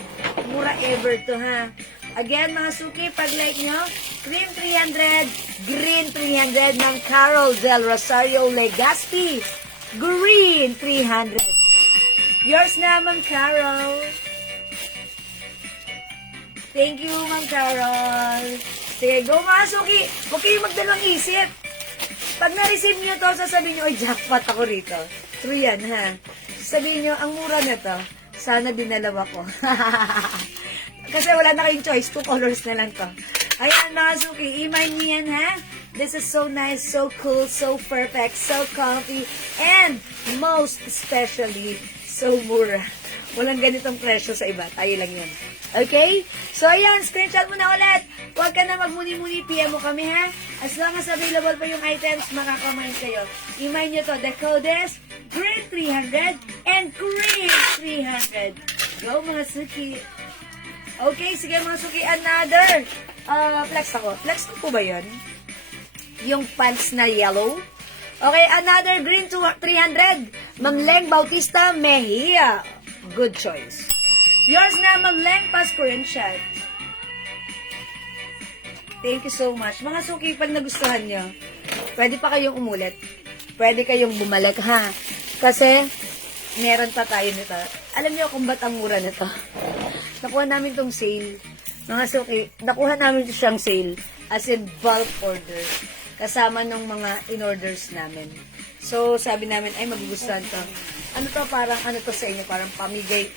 mura ever to, ha? Again, mga suki, pag-like nyo, cream 300, green 300 ng Carol Del Rosario Legaspi. Green 300. Yours na, Ma'am Carol. Thank you, Ma'am Carol. Sige, go mga suki. Huwag kayong magdalawang isip. Pag na-receive nyo to, sasabihin nyo, ay, jackpot ako rito. True yan, ha? Sasabihin nyo, ang mura na to. Sana dinalawa ko. Kasi wala na kayong choice. 2 colors na lang to. Ayan, mga suki. Imay nyo yan, ha? This is so nice, so cool, so perfect, so comfy, and most especially, so mura. Walang ganitong presyo sa iba. Tayo lang yan. Okay? So, ayan. Screenshot mo na ulit. Huwag ka na magmuni-muni. PM mo kami, ha? As long as available pa yung items, makakamain kayo. Imay nyo to. The code is green 300 and green 300. Go, mga suki. Okay, sige mga suki. Another. Flex ako. Flex ko po ba yun? Yung pants na yellow. Okay, another green 300. Ma'am Leng Bautista Mejia. Good choice. Yours na, Ma'am Leng pa-screenshot. Thank you so much. Mga suki, pag nagustuhan nyo, pwede pa kayong umulit. Pwede kayong bumalik, ha? Kasi, meron pa tayo nito. Alam nyo kung ba't ang mura nito? Nakuha namin tong sale. Mga suki, nakuha namin siyang sale. As in, bulk order. Kasama nung mga in-orders namin. So, sabi namin, ay, magugustuhan to. Ano to, parang, ano to sa inyo, parang pamigay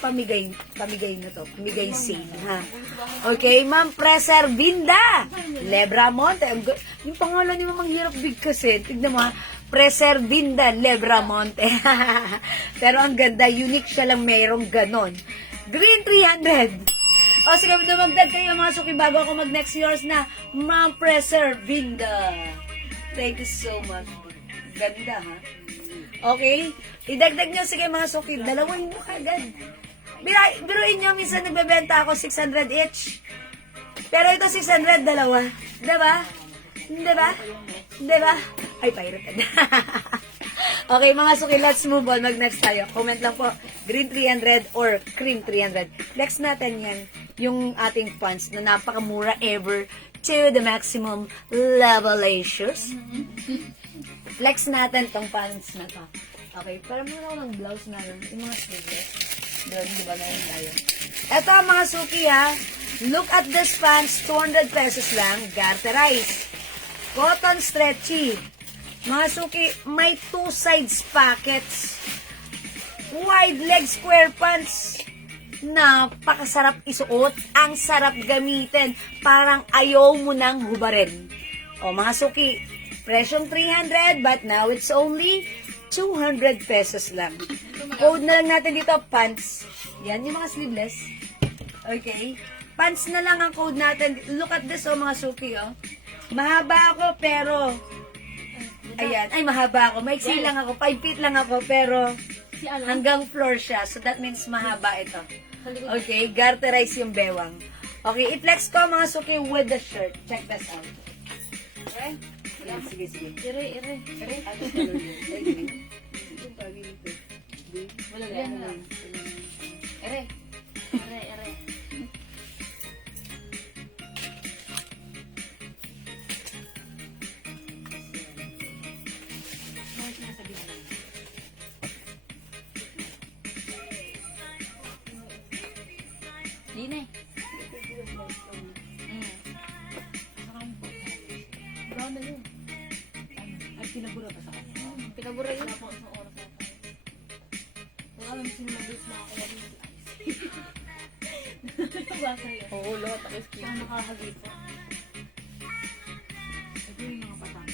na to. Pamigay sale, ha? Okay, Ma'am Preservinda Lebramonte. Yung pangalan ni Mamang hirap big kasi. Tignan mo, ha? Preservinda Lebramonte. Pero ang ganda, unique siya lang, mayroong ganon. Green 300. O, sige, dumagdag kayo mga suki bago ako mag-next yours na Ma'am Preservinda. Thank you so much. Ganda, ha? Okay? Idagdag nyo, sige mga suki, dalawahin mo kagad. Biruin nyo, minsan nagbebenta ako 600 each. Pero ito 600, dalawa. Diba? Diba? Diba? Ay, pirated. Okay, mga suki, let's move on. Mag-next tayo. Comment lang po, green 300 or cream 300. Next natin yan, yung ating funds na napakamura ever to the maximum levelations. Flex natin tong pants na to. Okay, para muna ako ng blouse na yun. Yung mga sleeves. Doon, di ba meron tayo? Ito mga suki, ha. Look at this pants. 200 pesos lang. Garterize. Cotton stretchy. Mga suki, may 2 sides pockets. Wide leg square pants. Napakasarap isuot. Ang sarap gamitin. Parang ayaw mo nang hubarin. O mga suki, presyong 300 but now it's only 200 pesos lang. Code na lang natin dito, pants. Yan, yung mga sleeveless. Okay? Pants na lang ang code natin. Look at this, oh, mga suki, oh. Mahaba ako, pero... Ayan. Ay, mahaba ako. Maiksi lang ako. 5 feet lang ako, pero... Si ano? Hanggang floor siya. So, that means mahaba ito. Okay? Garterize yung bewang. Okay, i-flex ko mga suki with the shirt. Check this out. Okay? Sige, sige. Ire. Wala yan. Ere. Dine. Brown na yun. Ay, pinabura pa sa kanya. Pinabura yun. Wala lang sinunod na ako lang yung Basa yun. Oo, lot. Ako skin. Saan nakahagip po? Ito yung mga patama.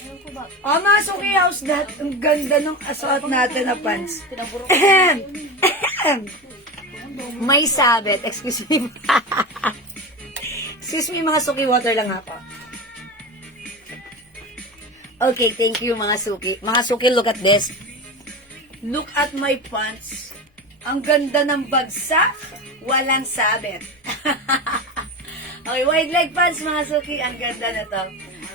Ayaw ko ba? Oh, mga suki, how's that? Ang ganda ng asot natin na pants. Pinabura ko. May sabit. Excuse me. Excuse me, mga suki. Water lang ako. Okay, thank you, mga suki. Mga suki, look at this. Look at my pants. Ang ganda ng bagsak. Walang sabit. Okay, wide leg pants, mga suki. Ang ganda na to.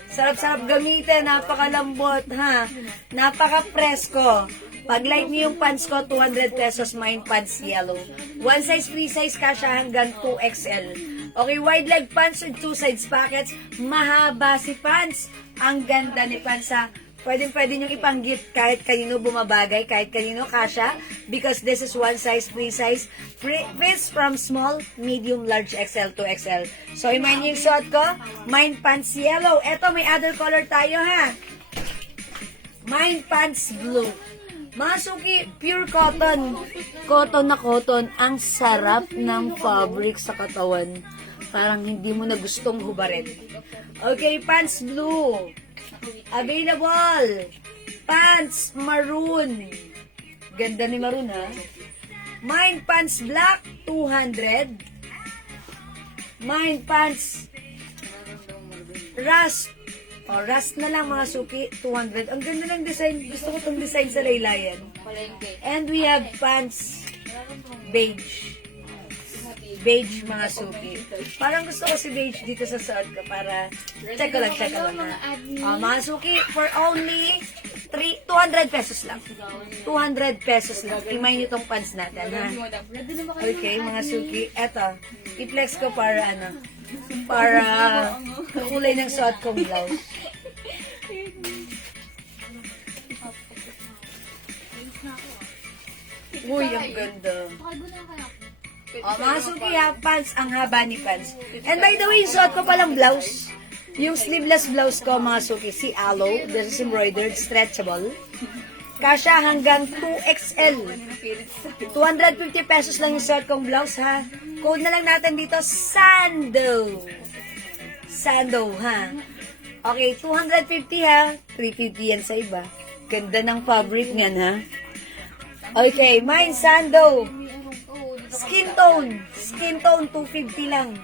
Sarap-sarap gamitin. Napakalambot, ha? Napaka-presko. Pag light niyo yung pants ko, 200 pesos, mine pants yellow. One size, free size ka siya hanggang 2XL. Okay, wide leg pants with 2 sides pockets. Mahaba si pants. Ang ganda ni pants, ha? Pwede nyo ipanggit kahit kanino bumabagay, kahit kanino kasha, because this is one size, free size. Fits from small, medium, large, XL to XL. So, imayin nyo yung suot ko, mine pants yellow. Eto, may other color tayo, ha? Mine pants blue. Mga suki, pure cotton. Cotton na cotton. Ang sarap ng fabric sa katawan. Parang hindi mo na gustong hubarin. Okay, pants blue. Available. Pants maroon. Ganda ni maroon, ha? Mine pants black, 200. Mine pants rust. Oh, rust na lang mga suki, 200. Ang ganda ng design. Gusto ko itong design sa laylayan. Palengke. And we have pants beige. Beige mga suki. Parang gusto ko si beige dito sa suot ko para check ko lang ha. Mga suki, for only 200 pesos lang. 200 pesos lang. Imayin itong pants natin, ha? Okay, mga suki. Eto, i-flex ko para kulay ng suot kong blouse. Uy, ang ganda. Mga suki, ha, pants, ang haba ni pants. And by the way, yung suot ko palang blouse. Yung sleeveless blouse ko, mga suki, si Aloe. This is embroidered, stretchable. Kasha hanggang 2XL. 250 pesos lang yung suot kong blouse, ha. Code na lang natin dito, Sando. Sando, ha. Okay, 250, ha. 350 yan sa iba. Ganda ng fabric niyan, ha. Okay, mine, Sando. Skin tone. Skin tone, 250 lang.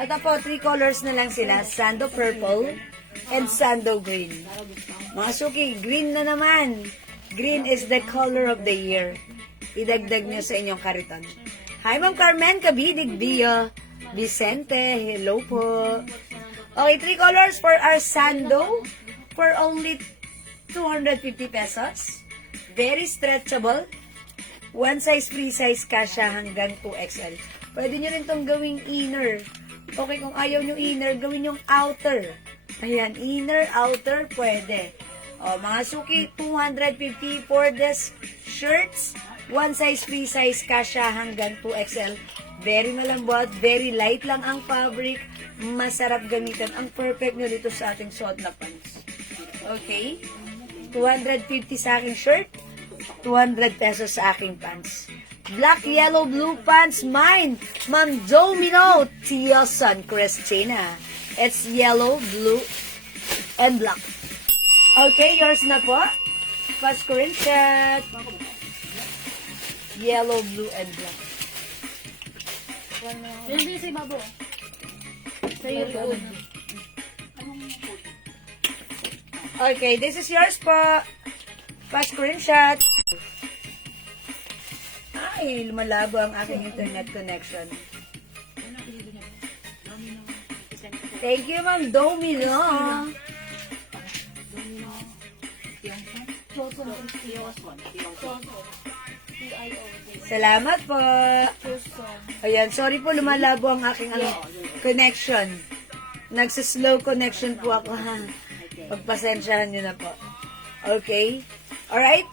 Ito po, 3 colors na lang sila. Sando purple and Sando green. Mga suki, green na naman. Green is the color of the year. Idagdag nyo sa inyong kariton. Hi, Ma'am Carmen Kabidig Bio. Vicente, hello po. Okay, 3 colors for our Sando for only 250 pesos. Very stretchable. One size, free size kasha hanggang 2XL. Pwede nyo rin itong gawing inner. Okay, kung ayaw nyo inner, gawin yung outer. Ayan, inner, outer, pwede. O, mga suki, 250 for this shirts. One size, free size kasha hanggang 2XL. Very malambot, very light lang ang fabric. Masarap gamitin. Ang perfect nyo dito sa ating suot na pants. Okay? 250 sa aking shirt. 200 pesos sa aking pants. Black, yellow, blue pants, mine. Ma'am Domino Tiosan Christina. It's yellow, blue, and black. Okay, yours na po. First screenshot. Yellow, blue, and black. Hindi si Babo. Sa'yo yun. Okay, this is yours po. First screenshot. Ay, lumalabo ang aking internet connection. Thank you, Ma'am Domino. Choso. Tioson. Choso. T-I-O. Salamat po. Choso. Ayan, sorry po lumalabo ang aking connection. Nagsislow connection po ako ha. Pagpasensyahan nyo na po. Okay? Alright?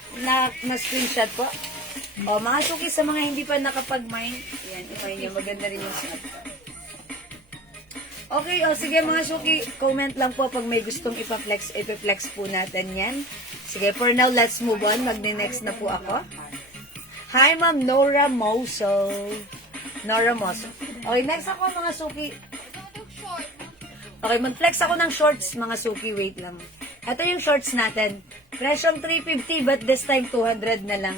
Na-screenshot po. O, mga suki sa mga hindi pa nakapag-mine. Ayan, ifay nyo. Maganda rin yung snap ko. Okay, o sige mga suki, comment lang po pag may gustong ipaflex po natin yan. Sige, for now, let's move on. Magne-next na po ako. Hi, Ma'am Nora Moso. Nora Moso. Okay, next ako mga suki. Okay, mag-flex ako ng shorts, mga suki. Wait lang. Ito yung shorts natin. Presyong 350, but this time 200 na lang.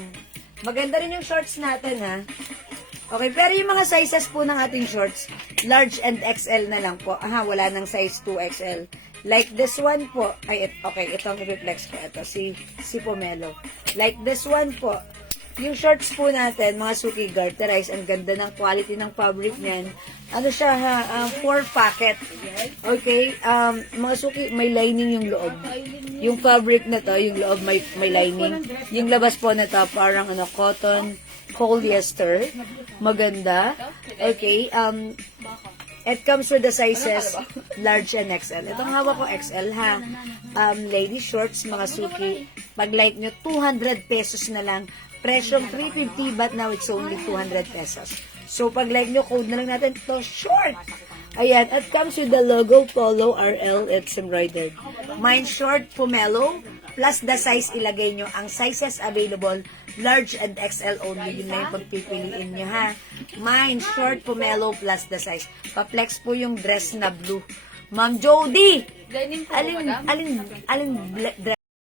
Maganda rin yung shorts natin, ha? Okay, pero yung mga sizes po ng ating shorts, large and XL na lang po. Aha, wala nang size 2XL. Like this one po. Ay, okay, itong i-reflex ko. Ito, si Pomelo. Like this one po. Yung shorts po natin, mga suki, garterize. Ang ganda ng quality ng fabric niyan. Ano siya, ha? 4 packet. Okay, mga suki, may lining yung loob. Yung fabric na to, yung loob may lining. Yung labas po na to, parang cotton, polyester. Maganda. Okay, it comes with the sizes large and XL. Itong hawak ko XL, ha? Lady shorts, mga suki. Pag like nyo, 200 pesos na lang. Presyong 350, but now it's only 200 pesos. So, pag like nyo, code na lang natin to short. Ayan, it comes with the logo Polo RL. It's embroidered. Mine short Pomelo, plus the size ilagay nyo. Ang sizes available, large and XL only. Yun na yung pagpipiliin nyo, ha? Mine short Pomelo, plus the size. Pa-flex po yung dress na blue. Ma'am Jody! Denim po, Alin madam? dress